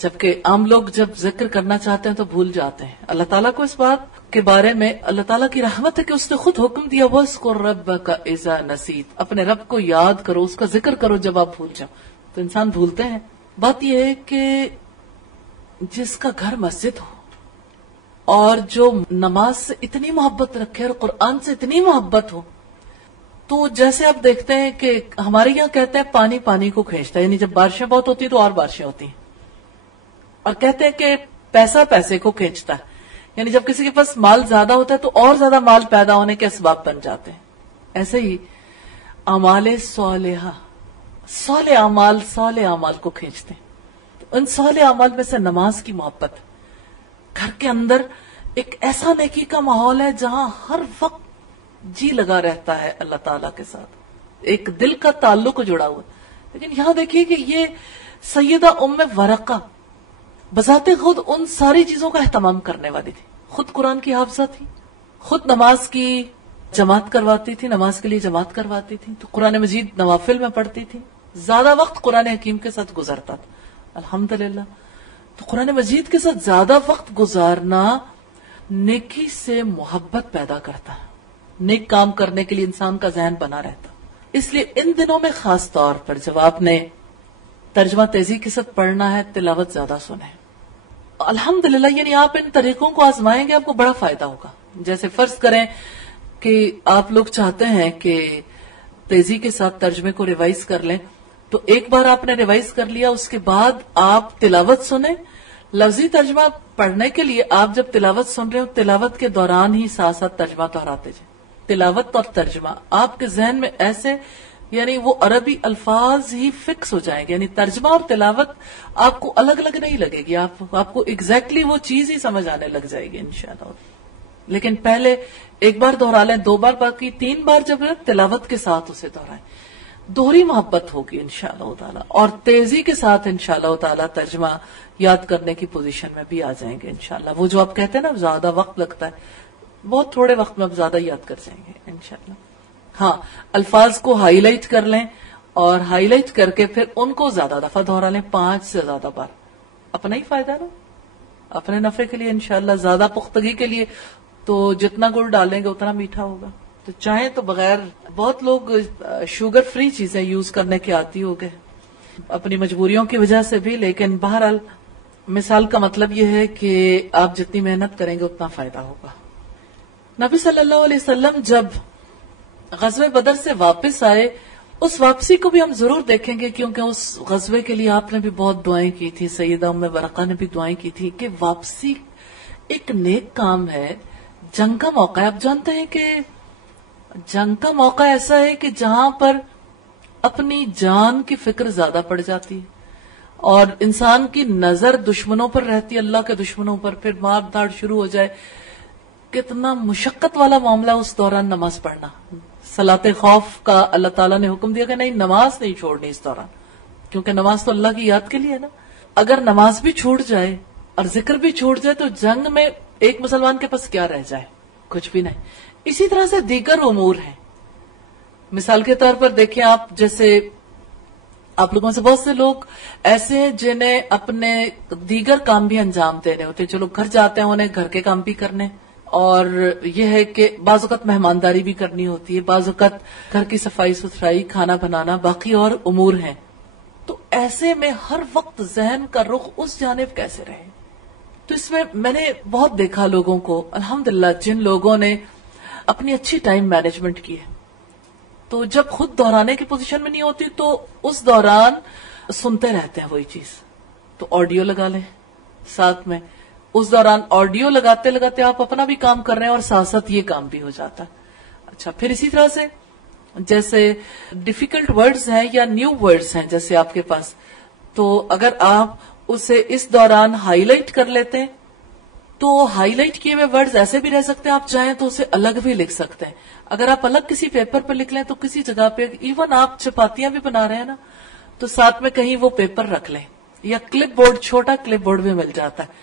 جبکہ عام لوگ جب ذکر کرنا چاہتے ہیں تو بھول جاتے ہیں. اللہ تعالیٰ کو اس بات کے بارے میں اللہ تعالیٰ کی رحمت ہے کہ اس نے خود حکم دیا وَاذْكُرْ رَبَّكَ إِذَا نَسِيتَ، اپنے رب کو یاد کرو، اس کا ذکر کرو جب آپ بھول جاؤ. تو انسان بھولتے ہیں. بات یہ ہے کہ جس کا گھر مسجد ہو اور جو نماز سے اتنی محبت رکھے اور قرآن سے اتنی محبت ہو، تو جیسے آپ دیکھتے ہیں کہ ہمارے یہاں کہتے ہیں پانی پانی کو کھینچتا ہے، یعنی جب بارشیں بہت ہوتی ہیں تو اور بارشیں ہوتی ہیں، اور کہتے ہیں کہ پیسہ پیسے کو کھینچتا ہے، یعنی جب کسی کے پاس مال زیادہ ہوتا ہے تو اور زیادہ مال پیدا ہونے کے اسباب بن جاتے ہیں. ایسے ہی اعمال صالحہ، صالح اعمال کو کھینچتے ہیں. تو ان صالح اعمال میں سے نماز کی محبت. گھر کے اندر ایک ایسا نیکی کا ماحول ہے جہاں ہر وقت جی لگا رہتا ہے اللہ تعالیٰ کے ساتھ، ایک دل کا تعلق جڑا ہوا. لیکن یہاں دیکھیے کہ یہ سیدہ ام ورقہ بذات خود ان ساری چیزوں کا اہتمام کرنے والی تھی. خود قرآن کی حافظہ تھی، خود نماز کی جماعت کرواتی تھی، نماز کے لیے جماعت کرواتی تھی، تو قرآن مجید نوافل میں پڑھتی تھی، زیادہ وقت قرآن حکیم کے ساتھ گزرتا تھا. الحمدللہ. تو قرآن مجید کے ساتھ زیادہ وقت گزارنا نیکی سے محبت پیدا کرتا ہے، نیک کام کرنے کے لیے انسان کا ذہن بنا رہتا. اس لیے ان دنوں میں خاص طور پر جب آپ نے ترجمہ تیزی کے ساتھ پڑھنا ہے، تلاوت زیادہ سنیں. الحمدللہ، یعنی آپ ان طریقوں کو آزمائیں گے آپ کو بڑا فائدہ ہوگا. جیسے فرض کریں کہ آپ لوگ چاہتے ہیں کہ تیزی کے ساتھ ترجمے کو ریوائز کر لیں، تو ایک بار آپ نے ریوائز کر لیا، اس کے بعد آپ تلاوت سنیں. لفظی ترجمہ پڑھنے کے لیے آپ جب تلاوت سن رہے ہو، تلاوت کے دوران ہی ساتھ ساتھ ترجمہ دہراتے جائیں. تلاوت اور ترجمہ آپ کے ذہن میں ایسے، یعنی وہ عربی الفاظ ہی فکس ہو جائیں گے. یعنی ترجمہ اور تلاوت آپ کو الگ الگ نہیں لگے گی، آپ کو ایگزیکٹلی وہ چیز ہی سمجھ آنے لگ جائے گی انشاءاللہ. لیکن پہلے ایک بار دہرا لیں، 2 بار، باقی 3 بار جب تلاوت کے ساتھ اسے دہرائیں. دوہری محبت ہوگی انشاءاللہ تعالی، اور تیزی کے ساتھ انشاءاللہ تعالی ترجمہ یاد کرنے کی پوزیشن میں بھی آ جائیں گے انشاءاللہ. وہ جو آپ کہتے ہیں نا زیادہ وقت لگتا ہے، بہت تھوڑے وقت میں آپ زیادہ یاد کر جائیں گے انشاءاللہ. ہاں، الفاظ کو ہائی لائٹ کر لیں، اور ہائی لائٹ کر کے پھر ان کو زیادہ دفعہ دہرا لیں، 5 سے زیادہ بار. اپنا ہی فائدہ نا، اپنے نفع کے لیے انشاءاللہ، زیادہ پختگی کے لیے. تو جتنا گڑ ڈالیں گے اتنا میٹھا ہوگا. تو چاہیں تو بغیر، بہت لوگ شوگر فری چیزیں یوز کرنے کے عادی ہو گئے اپنی مجبوریوں کی وجہ سے بھی. لیکن بہرحال مثال کا مطلب یہ ہے کہ آپ جتنی محنت کریں گے اتنا فائدہ ہوگا. نبی صلی اللہ علیہ وسلم جب غزوہ بدر سے واپس آئے، اس واپسی کو بھی ہم ضرور دیکھیں گے، کیونکہ اس غزوے کے لیے آپ نے بھی بہت دعائیں کی تھی، سیدہ ام ورقہ نے بھی دعائیں کی تھی کہ واپسی ایک نیک کام ہے. جنگ کا موقع ہے. آپ جانتے ہیں کہ جنگ کا موقع ایسا ہے کہ جہاں پر اپنی جان کی فکر زیادہ پڑ جاتی ہے اور انسان کی نظر دشمنوں پر رہتی ہے، اللہ کے دشمنوں پر، پھر مار دھاڑ شروع ہو جائے. کتنا مشقت والا معاملہ اس دوران نماز پڑھنا. صلاۃ خوف کا اللہ تعالیٰ نے حکم دیا کہ نہیں، نماز نہیں چھوڑنی اس دوران، کیونکہ نماز تو اللہ کی یاد کے لیے ہے نا. اگر نماز بھی چھوٹ جائے اور ذکر بھی چھوٹ جائے تو جنگ میں ایک مسلمان کے پاس کیا رہ جائے؟ کچھ بھی نہیں. اسی طرح سے دیگر امور ہیں. مثال کے طور پر دیکھیں آپ، جیسے آپ لوگوں سے بہت سے لوگ ایسے ہیں جنہیں اپنے دیگر کام بھی انجام دینے ہوتے ہیں. جو لوگ گھر جاتے ہیں انہیں گھر کے کام بھی کرنے، اور یہ ہے کہ بعض اوقات مہمانداری بھی کرنی ہوتی ہے، بعض اوقات گھر کی صفائی ستھرائی، کھانا بنانا، باقی اور امور ہیں. تو ایسے میں ہر وقت ذہن کا رخ اس جانب کیسے رہے؟ تو اس میں میں نے بہت دیکھا لوگوں کو، الحمدللہ جن لوگوں نے اپنی اچھی ٹائم مینجمنٹ کی ہے، تو جب خود دہرانے کی پوزیشن میں نہیں ہوتی تو اس دوران سنتے رہتے ہیں وہی چیز. تو آڈیو لگا لیں ساتھ میں، اس دوران آڈیو لگاتے لگاتے آپ اپنا بھی کام کر رہے ہیں اور ساتھ ساتھ یہ کام بھی ہو جاتا ہے. اچھا، پھر اسی طرح سے جیسے ڈیفیکلٹ ورڈز ہیں یا نیو ورڈز ہیں جیسے آپ کے پاس، تو اگر آپ اسے اس دوران ہائی لائٹ کر لیتے ہیں تو ہائی لائٹ کیے ہوئے ورڈز ایسے بھی رہ سکتے ہیں، آپ چاہیں تو اسے الگ بھی لکھ سکتے ہیں. اگر آپ الگ کسی پیپر پر لکھ لیں تو کسی جگہ پہ، ایون آپ چپاتیاں بھی بنا رہے ہیں نا، تو ساتھ میں کہیں وہ پیپر رکھ لیں، یا کلپ بورڈ، چھوٹا کلپ بورڈ بھی مل جاتا ہے.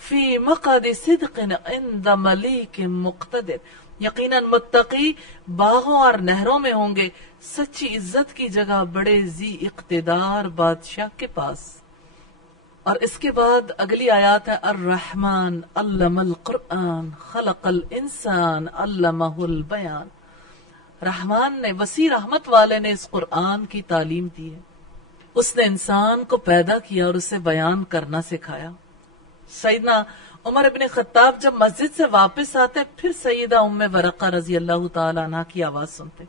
فی مقعد صدق عند ملیک مقتدر، یقیناً متقی باغوں اور نہروں میں ہوں گے سچی عزت کی جگہ بڑے ذی اقتدار بادشاہ کے پاس۔ اور اس کے بعد اگلی آیات ہے الرحمن علم القرآن خلق الانسان علمہ البیان، رحمان نے، وسیع رحمت والے نے اس قرآن کی تعلیم دی ہے، اس نے انسان کو پیدا کیا اور اسے بیان کرنا سکھایا۔ سیدنا عمر ابن خطاب جب مسجد سے واپس آتے پھر سیدہ ام ورقہ رضی اللہ تعالی عنہ کی آواز سنتے،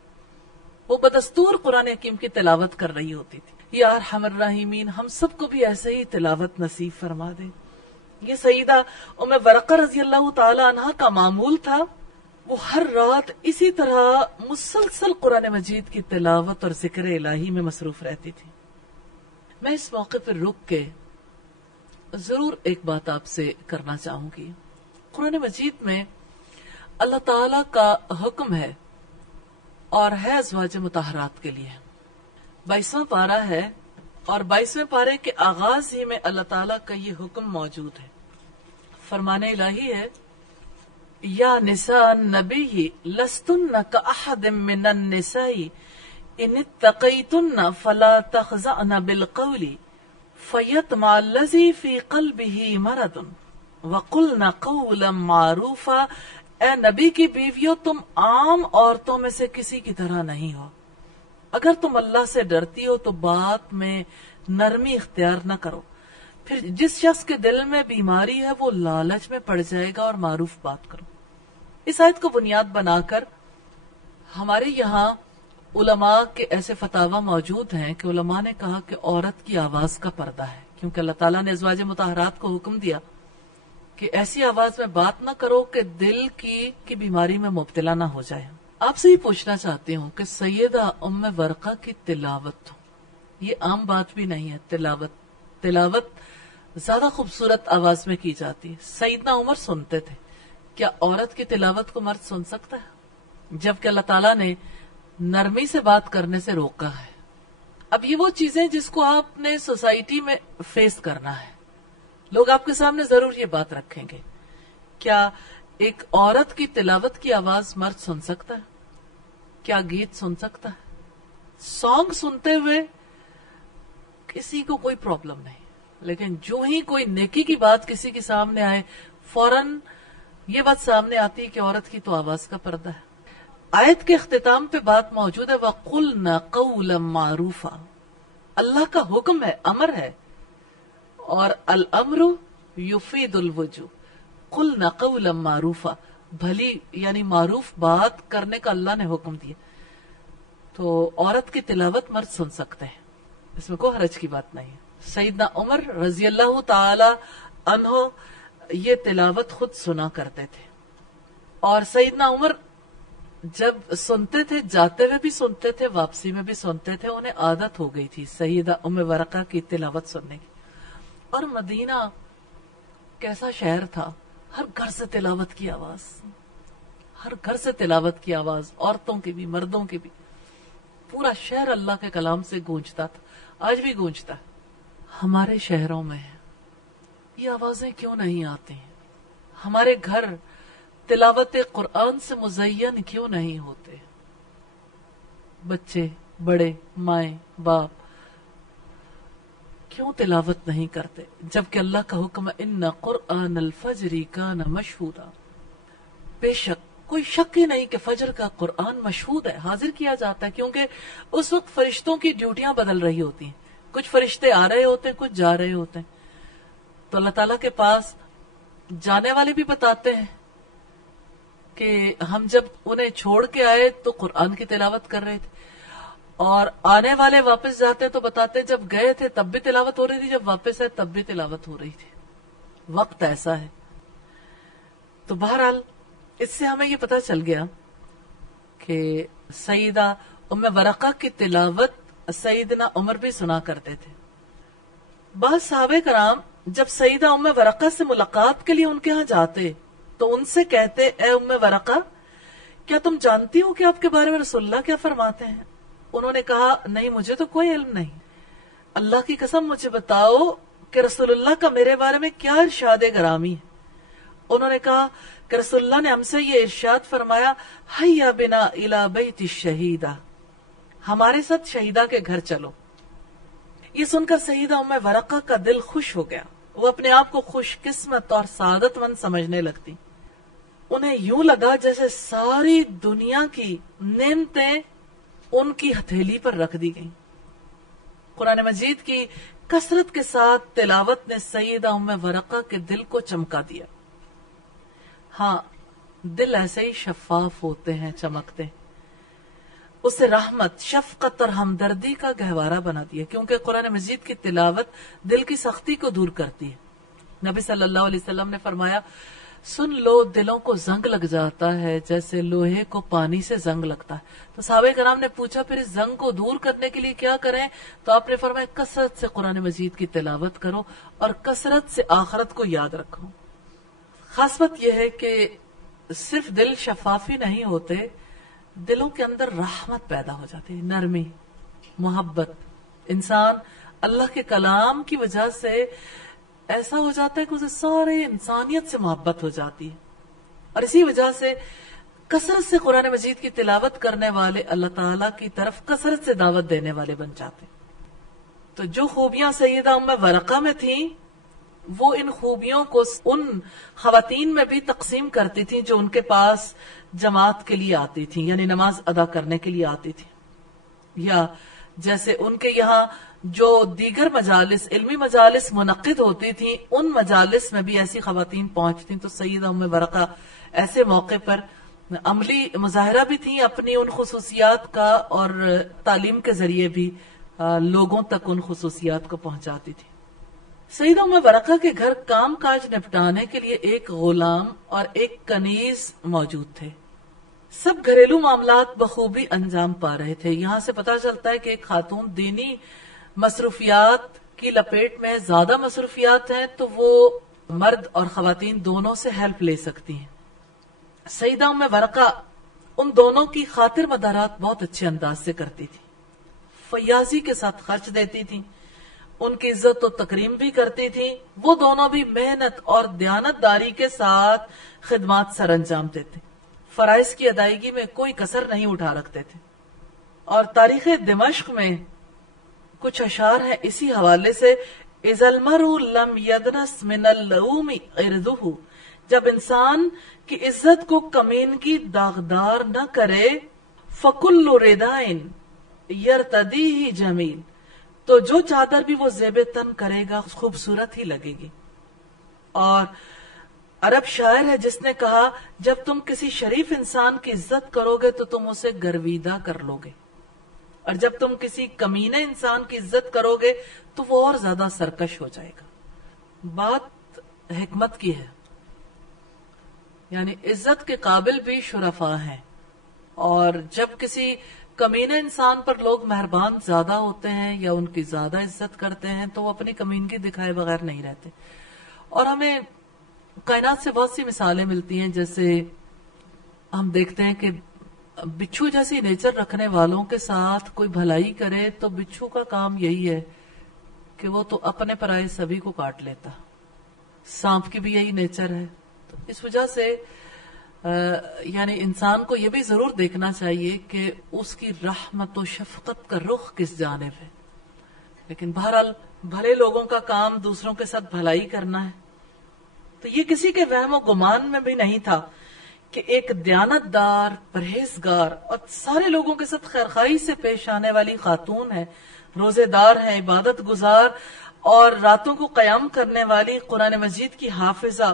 وہ بدستور قرآن حکیم کی تلاوت کر رہی ہوتی تھی۔ یا ارحم الراحمین، ہم سب کو بھی ایسے ہی تلاوت نصیب فرما دے۔ یہ سیدہ ام ورقہ رضی اللہ تعالی عنہ کا معمول تھا، وہ ہر رات اسی طرح مسلسل قرآن مجید کی تلاوت اور ذکر الہی میں مصروف رہتی تھی۔ میں اس موقع پر رک کے ضرور ایک بات آپ سے کرنا چاہوں گی۔ قرآن مجید میں اللہ تعالی کا حکم ہے اور ہے ازواج مطہرات کے لیے، 22واں پارہ ہے، اور 22ویں پارے کے آغاز ہی میں اللہ تعالیٰ کا یہ حکم موجود ہے۔ فرمان الہی ہے یا نساء النبی لستن کاحد من النساء ان اتقیتن فلا تخضعن بالقول فیطمع الذی فی قلبہ مرض وقلن قولا معروفا۔ اے نبی کی بیویوں، تم عام عورتوں میں سے کسی کی طرح نہیں ہو، اگر تم اللہ سے ڈرتی ہو تو بات میں نرمی اختیار نہ کرو، پھر جس شخص کے دل میں بیماری ہے وہ لالچ میں پڑ جائے گا، اور معروف بات کرو۔ اس آیت کو بنیاد بنا کر ہمارے یہاں علماء کے ایسے فتاوی موجود ہیں کہ علماء نے کہا کہ عورت کی آواز کا پردہ ہے، کیونکہ اللہ تعالیٰ نے ازواج مطہرات کو حکم دیا کہ ایسی آواز میں بات نہ کرو کہ دل کی بیماری میں مبتلا نہ ہو جائے۔ آپ سے یہ پوچھنا چاہتی ہوں کہ سیدہ ام ورقہ کی تلاوت، یہ عام بات بھی نہیں ہے، تلاوت زیادہ خوبصورت آواز میں کی جاتی ہے۔ سیدنا عمر سنتے تھے، کیا عورت کی تلاوت کو مرد سن سکتا ہے؟ جبکہ اللہ تعالیٰ نے نرمی سے بات کرنے سے روکا ہے۔ اب یہ وہ چیزیں جس کو آپ نے سوسائٹی میں فیس کرنا ہے، لوگ آپ کے سامنے ضرور یہ بات رکھیں گے، کیا ایک عورت کی تلاوت کی آواز مرد سن سکتا ہے؟ کیا گیت سن سکتا ہے؟ سانگ سنتے ہوئے کسی کو کوئی پرابلم نہیں، لیکن جو ہی کوئی نیکی کی بات کسی کے سامنے آئے فوراً یہ بات سامنے آتی ہے کہ عورت کی تو آواز کا پردہ ہے۔ آیت کے اختتام پہ بات موجود ہے وَقُلْنَا قَوْلًا مَعْرُوفًا، اللہ کا حکم ہے، امر ہے، اور الامر یفید الوجوب۔ قُلْنَا قَوْلًا مَعْرُوفًا، بھلی یعنی معروف بات کرنے کا اللہ نے حکم دیا، تو عورت کی تلاوت مرد سن سکتے ہیں، اس میں کوئی حرج کی بات نہیں ہے۔ سیدنا عمر رضی اللہ تعالی عنہ یہ تلاوت خود سنا کرتے تھے، اور سیدنا عمر جب سنتے تھے جاتے ہوئے بھی سنتے تھے، واپسی میں بھی سنتے تھے، انہیں عادت ہو گئی تھی سیدہ ام ورقہ کی تلاوت سننے کی۔ اور مدینہ کیسا شہر تھا، ہر گھر سے تلاوت کی آواز، ہر گھر سے تلاوت کی آواز، عورتوں کی بھی مردوں کی بھی، پورا شہر اللہ کے کلام سے گونجتا تھا، آج بھی گونجتا ہے۔ ہمارے شہروں میں یہ آوازیں کیوں نہیں آتی ہیں؟ ہمارے گھر تلاوت قرآن سے مزین کیوں نہیں ہوتے؟ بچے، بڑے، مائیں، باپ کیوں تلاوت نہیں کرتے؟ جبکہ اللہ کا حکم ان قرآن الفجر کان مشہودا، بے شک کوئی شک ہی نہیں کہ فجر کا قرآن مشہود ہے، حاضر کیا جاتا ہے، کیونکہ اس وقت فرشتوں کی ڈیوٹیاں بدل رہی ہوتی ہیں، کچھ فرشتے آ رہے ہوتے ہیں، کچھ جا رہے ہوتے ہیں، تو اللہ تعالیٰ کے پاس جانے والے بھی بتاتے ہیں کہ ہم جب انہیں چھوڑ کے آئے تو قرآن کی تلاوت کر رہے تھے، اور آنے والے واپس جاتے تو بتاتے جب گئے تھے تب بھی تلاوت ہو رہی تھی، جب واپس آئے تب بھی تلاوت ہو رہی تھی۔ وقت ایسا ہے۔ تو بہرحال اس سے ہمیں یہ پتہ چل گیا کہ سیدہ ام ورقہ کی تلاوت سیدنا عمر بھی سنا کرتے تھے۔ بعض صحابہ کرام جب سیدہ ام ورقہ سے ملاقات کے لیے ان کے ہاں جاتے تو ان سے کہتے اے ام ورقہ، کیا تم جانتی ہو کہ آپ کے بارے میں رسول اللہ کیا فرماتے ہیں؟ انہوں نے کہا نہیں، مجھے تو کوئی علم نہیں، اللہ کی قسم مجھے بتاؤ کہ کہ رسول اللہ کا میرے بارے میں کیا ارشاد گرامی ہے. انہوں نے کہا کہ رسول اللہ نے ہم سے یہ ارشاد فرمایا حیا بنا الی بیت الشہیدہ، ہمارے ساتھ شہیدہ کے گھر چلو. یہ سن کر سیدہ ام ورقہ کا دل خوش ہو گیا. وہ اپنے آپ کو خوش قسمت اور سعادت مند سمجھنے لگتی. انہیں یوں لگا جیسے ساری دنیا کی نعمتیں ان کی ہتھیلی پر رکھ دی گئیں. قرآن مجید کی کثرت کے ساتھ تلاوت نے سیدہ ام ورقہ کے دل کو چمکا دیا. ہاں، دل ایسے ہی شفاف ہوتے ہیں، چمکتے ہیں. اسے رحمت، شفقت اور ہمدردی کا گہوارہ بنا دیا، کیونکہ قرآن مجید کی تلاوت دل کی سختی کو دور کرتی ہے. نبی صلی اللہ علیہ وسلم نے فرمایا سن لو دلوں کو زنگ لگ جاتا ہے جیسے لوہے کو پانی سے زنگ لگتا ہے. تو صحابہ کرام نے پوچھا پھر اس زنگ کو دور کرنے کے لیے کیا کریں؟ تو آپ نے فرمایا کثرت سے قرآن مجید کی تلاوت کرو اور کثرت سے آخرت کو یاد رکھو. خاص بات یہ ہے کہ صرف دل شفافی نہیں ہوتے، دلوں کے اندر رحمت پیدا ہو جاتی ہے، نرمی، محبت. انسان اللہ کے کلام کی وجہ سے ایسا ہو جاتا ہے کہ اسے سارے انسانیت سے محبت ہو جاتی ہے. اور اسی وجہ سے کثرت سے قرآن مجید کی تلاوت کرنے والے اللہ تعالیٰ کی طرف کثرت سے دعوت دینے والے بن جاتے. تو جو خوبیاں سیدہ ام ورقہ میں تھیں وہ ان خوبیوں کو ان خواتین میں بھی تقسیم کرتی تھیں جو ان کے پاس جماعت کے لیے آتی تھیں، یعنی نماز ادا کرنے کے لیے آتی تھیں. یا جیسے ان کے یہاں جو دیگر مجالس، علمی مجالس منعقد ہوتی تھیں، ان مجالس میں بھی ایسی خواتین پہنچتی. تو سیدہ ام ورقہ ایسے موقع پر عملی مظاہرہ بھی تھیں اپنی ان خصوصیات کا، اور تعلیم کے ذریعے بھی لوگوں تک ان خصوصیات کو پہنچاتی تھی. سیدہ ام ورقہ کے گھر کام کاج نپٹانے کے لیے ایک غلام اور ایک کنیز موجود تھے. سب گھریلو معاملات بخوبی انجام پا رہے تھے. یہاں سے پتہ چلتا ہے کہ ایک خاتون دینی مصروفیات کی لپیٹ میں زیادہ مصروفیات ہیں تو وہ مرد اور خواتین دونوں سے ہیلپ لے سکتی ہیں. سیدہ ام ورقہ ان دونوں کی خاطر مدارات بہت اچھے انداز سے کرتی تھی، فیاضی کے ساتھ خرچ دیتی تھی، ان کی عزت و تکریم بھی کرتی تھی. وہ دونوں بھی محنت اور دیانت داری کے ساتھ خدمات سر انجام دیتے، فرائض کی ادائیگی میں کوئی کسر نہیں اٹھا رکھتے تھے. اور تاریخ دمشق میں کچھ اشعار ہیں اسی حوالے سے. اذا المرء لم يدنس من اللؤم عرضه، جب انسان کی عزت کو کمینگی داغدار نہ کرے، فکل ردائن یرتدیہ جمیل، تو جو چادر بھی وہ زیب تن کرے گا خوبصورت ہی لگے گی. اور عرب شاعر ہے جس نے کہا جب تم کسی شریف انسان کی عزت کرو گے تو تم اسے گرویدہ کر لو گے، اور جب تم کسی کمینے انسان کی عزت کرو گے تو وہ اور زیادہ سرکش ہو جائے گا. بات حکمت کی ہے، یعنی عزت کے قابل بھی شرفاء ہیں، اور جب کسی کمینے انسان پر لوگ مہربان زیادہ ہوتے ہیں یا ان کی زیادہ عزت کرتے ہیں تو وہ اپنی کمینگی دکھائے بغیر نہیں رہتے. اور ہمیں کائنات سے بہت سی مثالیں ملتی ہیں. جیسے ہم دیکھتے ہیں کہ بچھو جیسی نیچر رکھنے والوں کے ساتھ کوئی بھلائی کرے تو بچھو کا کام یہی ہے کہ وہ تو اپنے پرائے سبھی کو کاٹ لیتا. سانپ کی بھی یہی نیچر ہے. تو اس وجہ سے یعنی انسان کو یہ بھی ضرور دیکھنا چاہیے کہ اس کی رحمت و شفقت کا رخ کس جانب ہے. لیکن بہرحال بھلے لوگوں کا کام دوسروں کے ساتھ بھلائی کرنا ہے. تو یہ کسی کے وہم و گمان میں بھی نہیں تھا کہ ایک دیانت دار، پرہیزگار اور سارے لوگوں کے ساتھ خیرخواہی سے پیش آنے والی خاتون ہے، روزے دار ہے، عبادت گزار اور راتوں کو قیام کرنے والی، قرآن مجید کی حافظہ،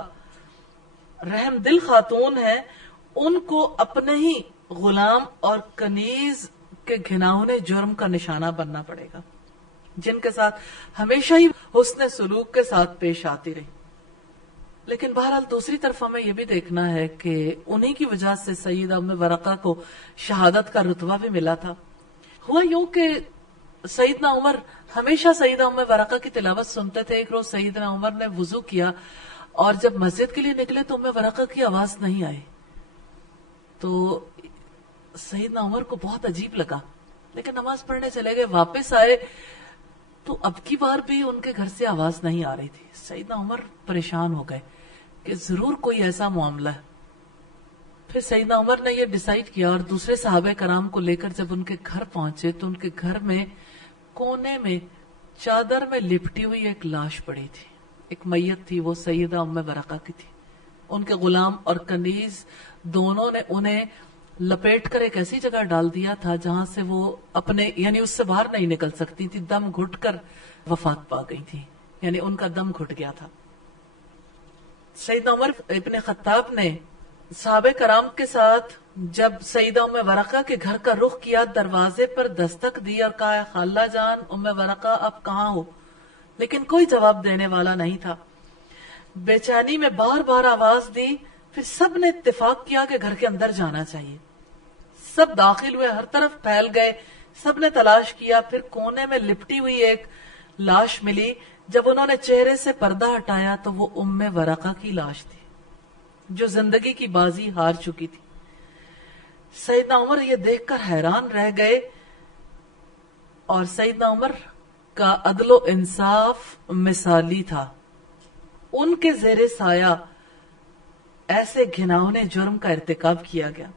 رحم دل خاتون ہے، ان کو اپنے ہی غلام اور کنیز کے گھناؤنے جرم کا نشانہ بننا پڑے گا، جن کے ساتھ ہمیشہ ہی حسن سلوک کے ساتھ پیش آتی رہی. لیکن بہرحال دوسری طرف ہمیں یہ بھی دیکھنا ہے کہ انہی کی وجہ سے سیدہ ام ورقہ کو شہادت کا رتبہ بھی ملا تھا. ہوا یوں کہ سیدنا عمر ہمیشہ سیدہ ام ورقہ کی تلاوت سنتے تھے. ایک روز سیدنا عمر نے وضو کیا اور جب مسجد کے لیے نکلے تو ام ورقہ کی آواز نہیں آئی. تو سیدنا عمر کو بہت عجیب لگا، لیکن نماز پڑھنے چلے گئے. واپس آئے تو اب کی بار بھی ان کے گھر سے آواز نہیں آ رہی تھی. سیدنا عمر پریشان ہو گئے کہ ضرور کوئی ایسا معاملہ ہے. پھر سیدنا عمر نے یہ ڈیسائیڈ کیا اور دوسرے صحابہ کرام کو لے کر جب ان کے گھر پہنچے تو ان کے گھر میں کونے میں چادر میں لپٹی ہوئی ایک لاش پڑی تھی. ایک میت تھی، وہ سیدہ ام ورقہ کی تھی. ان کے غلام اور کنیز دونوں نے انہیں لپیٹ کر ایک ایسی جگہ ڈال دیا تھا جہاں سے وہ اپنے یعنی اس سے باہر نہیں نکل سکتی تھی. دم گھٹ کر وفات پا گئی تھی، یعنی ان کا دم گھٹ گیا تھا. سیدنا عمر ابن خطاب نے صحابہ کرام کے ساتھ جب سیدہ ام ورقہ کے گھر کا رخ کیا، دروازے پر دستک دی اور کہا خالہ جان ام ورقہ آپ کہاں ہو؟ لیکن کوئی جواب دینے والا نہیں تھا. بے چینی میں بار بار آواز دی. پھر سب نے اتفاق کیا کہ گھر کے اندر جانا چاہیے. سب داخل ہوئے، ہر طرف پھیل گئے، سب نے تلاش کیا. پھر کونے میں لپٹی ہوئی ایک لاش ملی. جب انہوں نے چہرے سے پردہ ہٹایا تو وہ ام ورقہ کی لاش تھی جو زندگی کی بازی ہار چکی تھی. سیدنا عمر یہ دیکھ کر حیران رہ گئے اور سیدنا عمر کا عدل و انصاف مثالی تھا. ان کے زیر سایہ ایسے گھناؤنے جرم کا ارتکاب کیا گیا.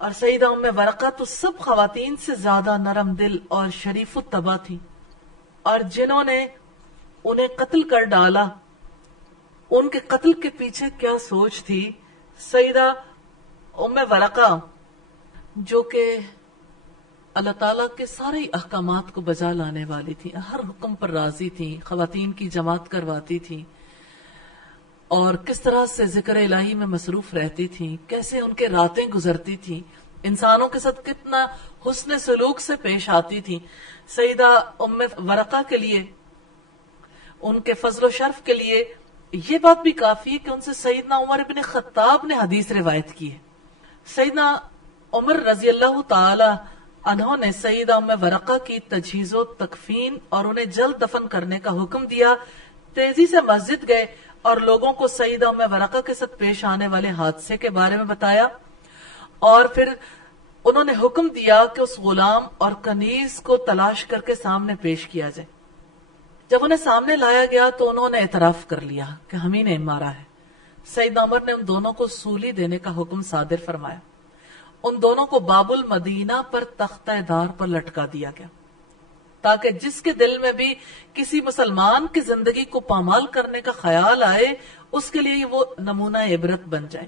اور سیدہ ام ورقہ تو سب خواتین سے زیادہ نرم دل اور شریف الطبع تھی، اور جنہوں نے انہیں قتل کر ڈالا ان کے قتل کے پیچھے کیا سوچ تھی. سیدہ ام ورقہ جو کہ اللہ تعالیٰ کے سارے احکامات کو بجا لانے والی تھی، ہر حکم پر راضی تھی، خواتین کی جماعت کرواتی تھی اور کس طرح سے ذکر الہی میں مصروف رہتی تھی، کیسے ان کے راتیں گزرتی تھی، انسانوں کے ساتھ کتنا حسن سلوک سے پیش آتی تھی. سیدہ ام ورقہ کے لیے، ان کے فضل و شرف کے لیے یہ بات بھی کافی ہے کہ ان سے سیدنا عمر ابن خطاب نے حدیث روایت کی ہے. سیدنا عمر رضی اللہ تعالی عنہ نے سیدہ ام ورقہ کی تجہیز و تکفین اور انہیں جلد دفن کرنے کا حکم دیا. تیزی سے مسجد گئے اور لوگوں کو سیدہ ام ورقہ کے ساتھ پیش آنے والے حادثے کے بارے میں بتایا، اور پھر انہوں نے حکم دیا کہ اس غلام اور کنیز کو تلاش کر کے سامنے پیش کیا جائے. جب انہیں سامنے لایا گیا تو انہوں نے اعتراف کر لیا کہ ہم ہی نے مارا ہے. سیدنا عمر نے ان دونوں کو سولی دینے کا حکم صادر فرمایا. ان دونوں کو باب المدینہ پر تختہ دار پر لٹکا دیا گیا تاکہ جس کے دل میں بھی کسی مسلمان کی زندگی کو پامال کرنے کا خیال آئے اس کے لیے وہ نمونہ عبرت بن جائے.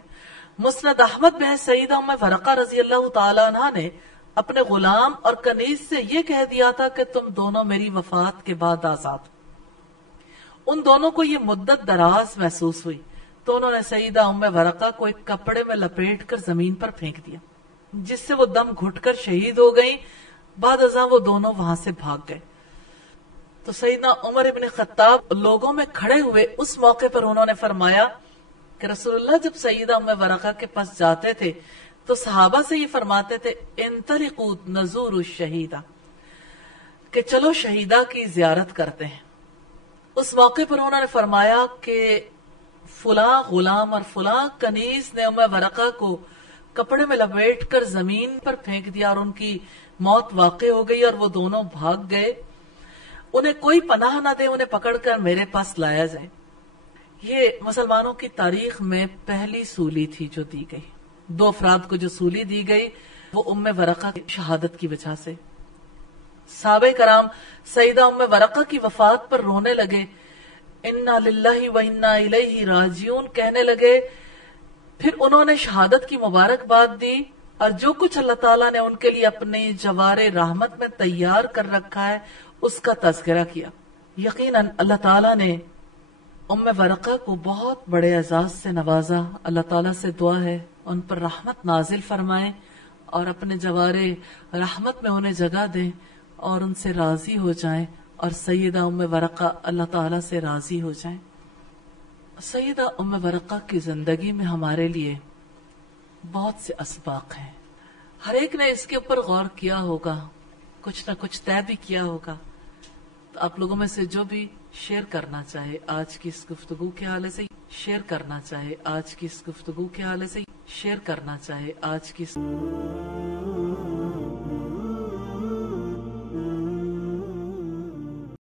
مسند احمد میں سیدہ ام ورقہ رضی اللہ تعالی عنہ نے اپنے غلام اور کنیز سے یہ کہہ دیا تھا کہ تم دونوں میری وفات کے بعد آزاد. ان دونوں کو یہ مدت دراز محسوس ہوئی تو انہوں نے سیدہ ام ورقہ کو ایک کپڑے میں لپیٹ کر زمین پر پھینک دیا، جس سے وہ دم گھٹ کر شہید ہو گئیں. بعد ازاں وہ دونوں وہاں سے بھاگ گئے. تو سیدنا عمر ابن خطاب لوگوں میں کھڑے ہوئے اس موقع پر انہوں نے فرمایا کہ رسول اللہ جب سیدہ ام ورقہ کے پاس جاتے تھے تو صحابہ سے یہ فرماتے تھے انطلقوا نزور الشہیدہ، کہ چلو شہیدہ کی زیارت کرتے ہیں. اس موقع پر انہوں نے فرمایا کہ فلاں غلام اور فلاں کنیز نے ام ورقہ کو کپڑے میں لپیٹ کر زمین پر پھینک دیا اور ان کی موت واقع ہو گئی اور وہ دونوں بھاگ گئے. انہیں کوئی پناہ نہ دے، انہیں پکڑ کر میرے پاس لایا جائے. یہ مسلمانوں کی تاریخ میں پہلی سولی تھی جو دی گئی. 2 افراد کو جو سولی دی گئی وہ ام ورقہ کی شہادت کی وجہ سے. صحابہ کرام سیدہ ام ورقہ کی وفات پر رونے لگے، انا للہ و انا الیہ راجعون کہنے لگے. پھر انہوں نے شہادت کی مبارکباد دی اور جو کچھ اللہ تعالیٰ نے ان کے لیے اپنی جوار رحمت میں تیار کر رکھا ہے اس کا تذکرہ کیا. یقیناً اللہ تعالیٰ نے ام ورقہ کو بہت بڑے اعزاز سے نوازا. اللہ تعالیٰ سے دعا ہے ان پر رحمت نازل فرمائیں اور اپنے جوار رحمت میں انہیں جگہ دیں اور ان سے راضی ہو جائیں، اور سیدہ ام ورقہ اللہ تعالیٰ سے راضی ہو جائیں. سیدہ ام ورقہ کی زندگی میں ہمارے لیے بہت سے اسباق ہیں. ہر ایک نے اس کے اوپر غور کیا ہوگا، کچھ نہ کچھ طے بھی کیا ہوگا. تو آپ لوگوں میں سے جو بھی شیئر کرنا چاہے آج کی اس گفتگو کے حوالے سے شیئر کرنا چاہے آج کی اس گفتگو کے حوالے سے شیئر کرنا چاہے آج کی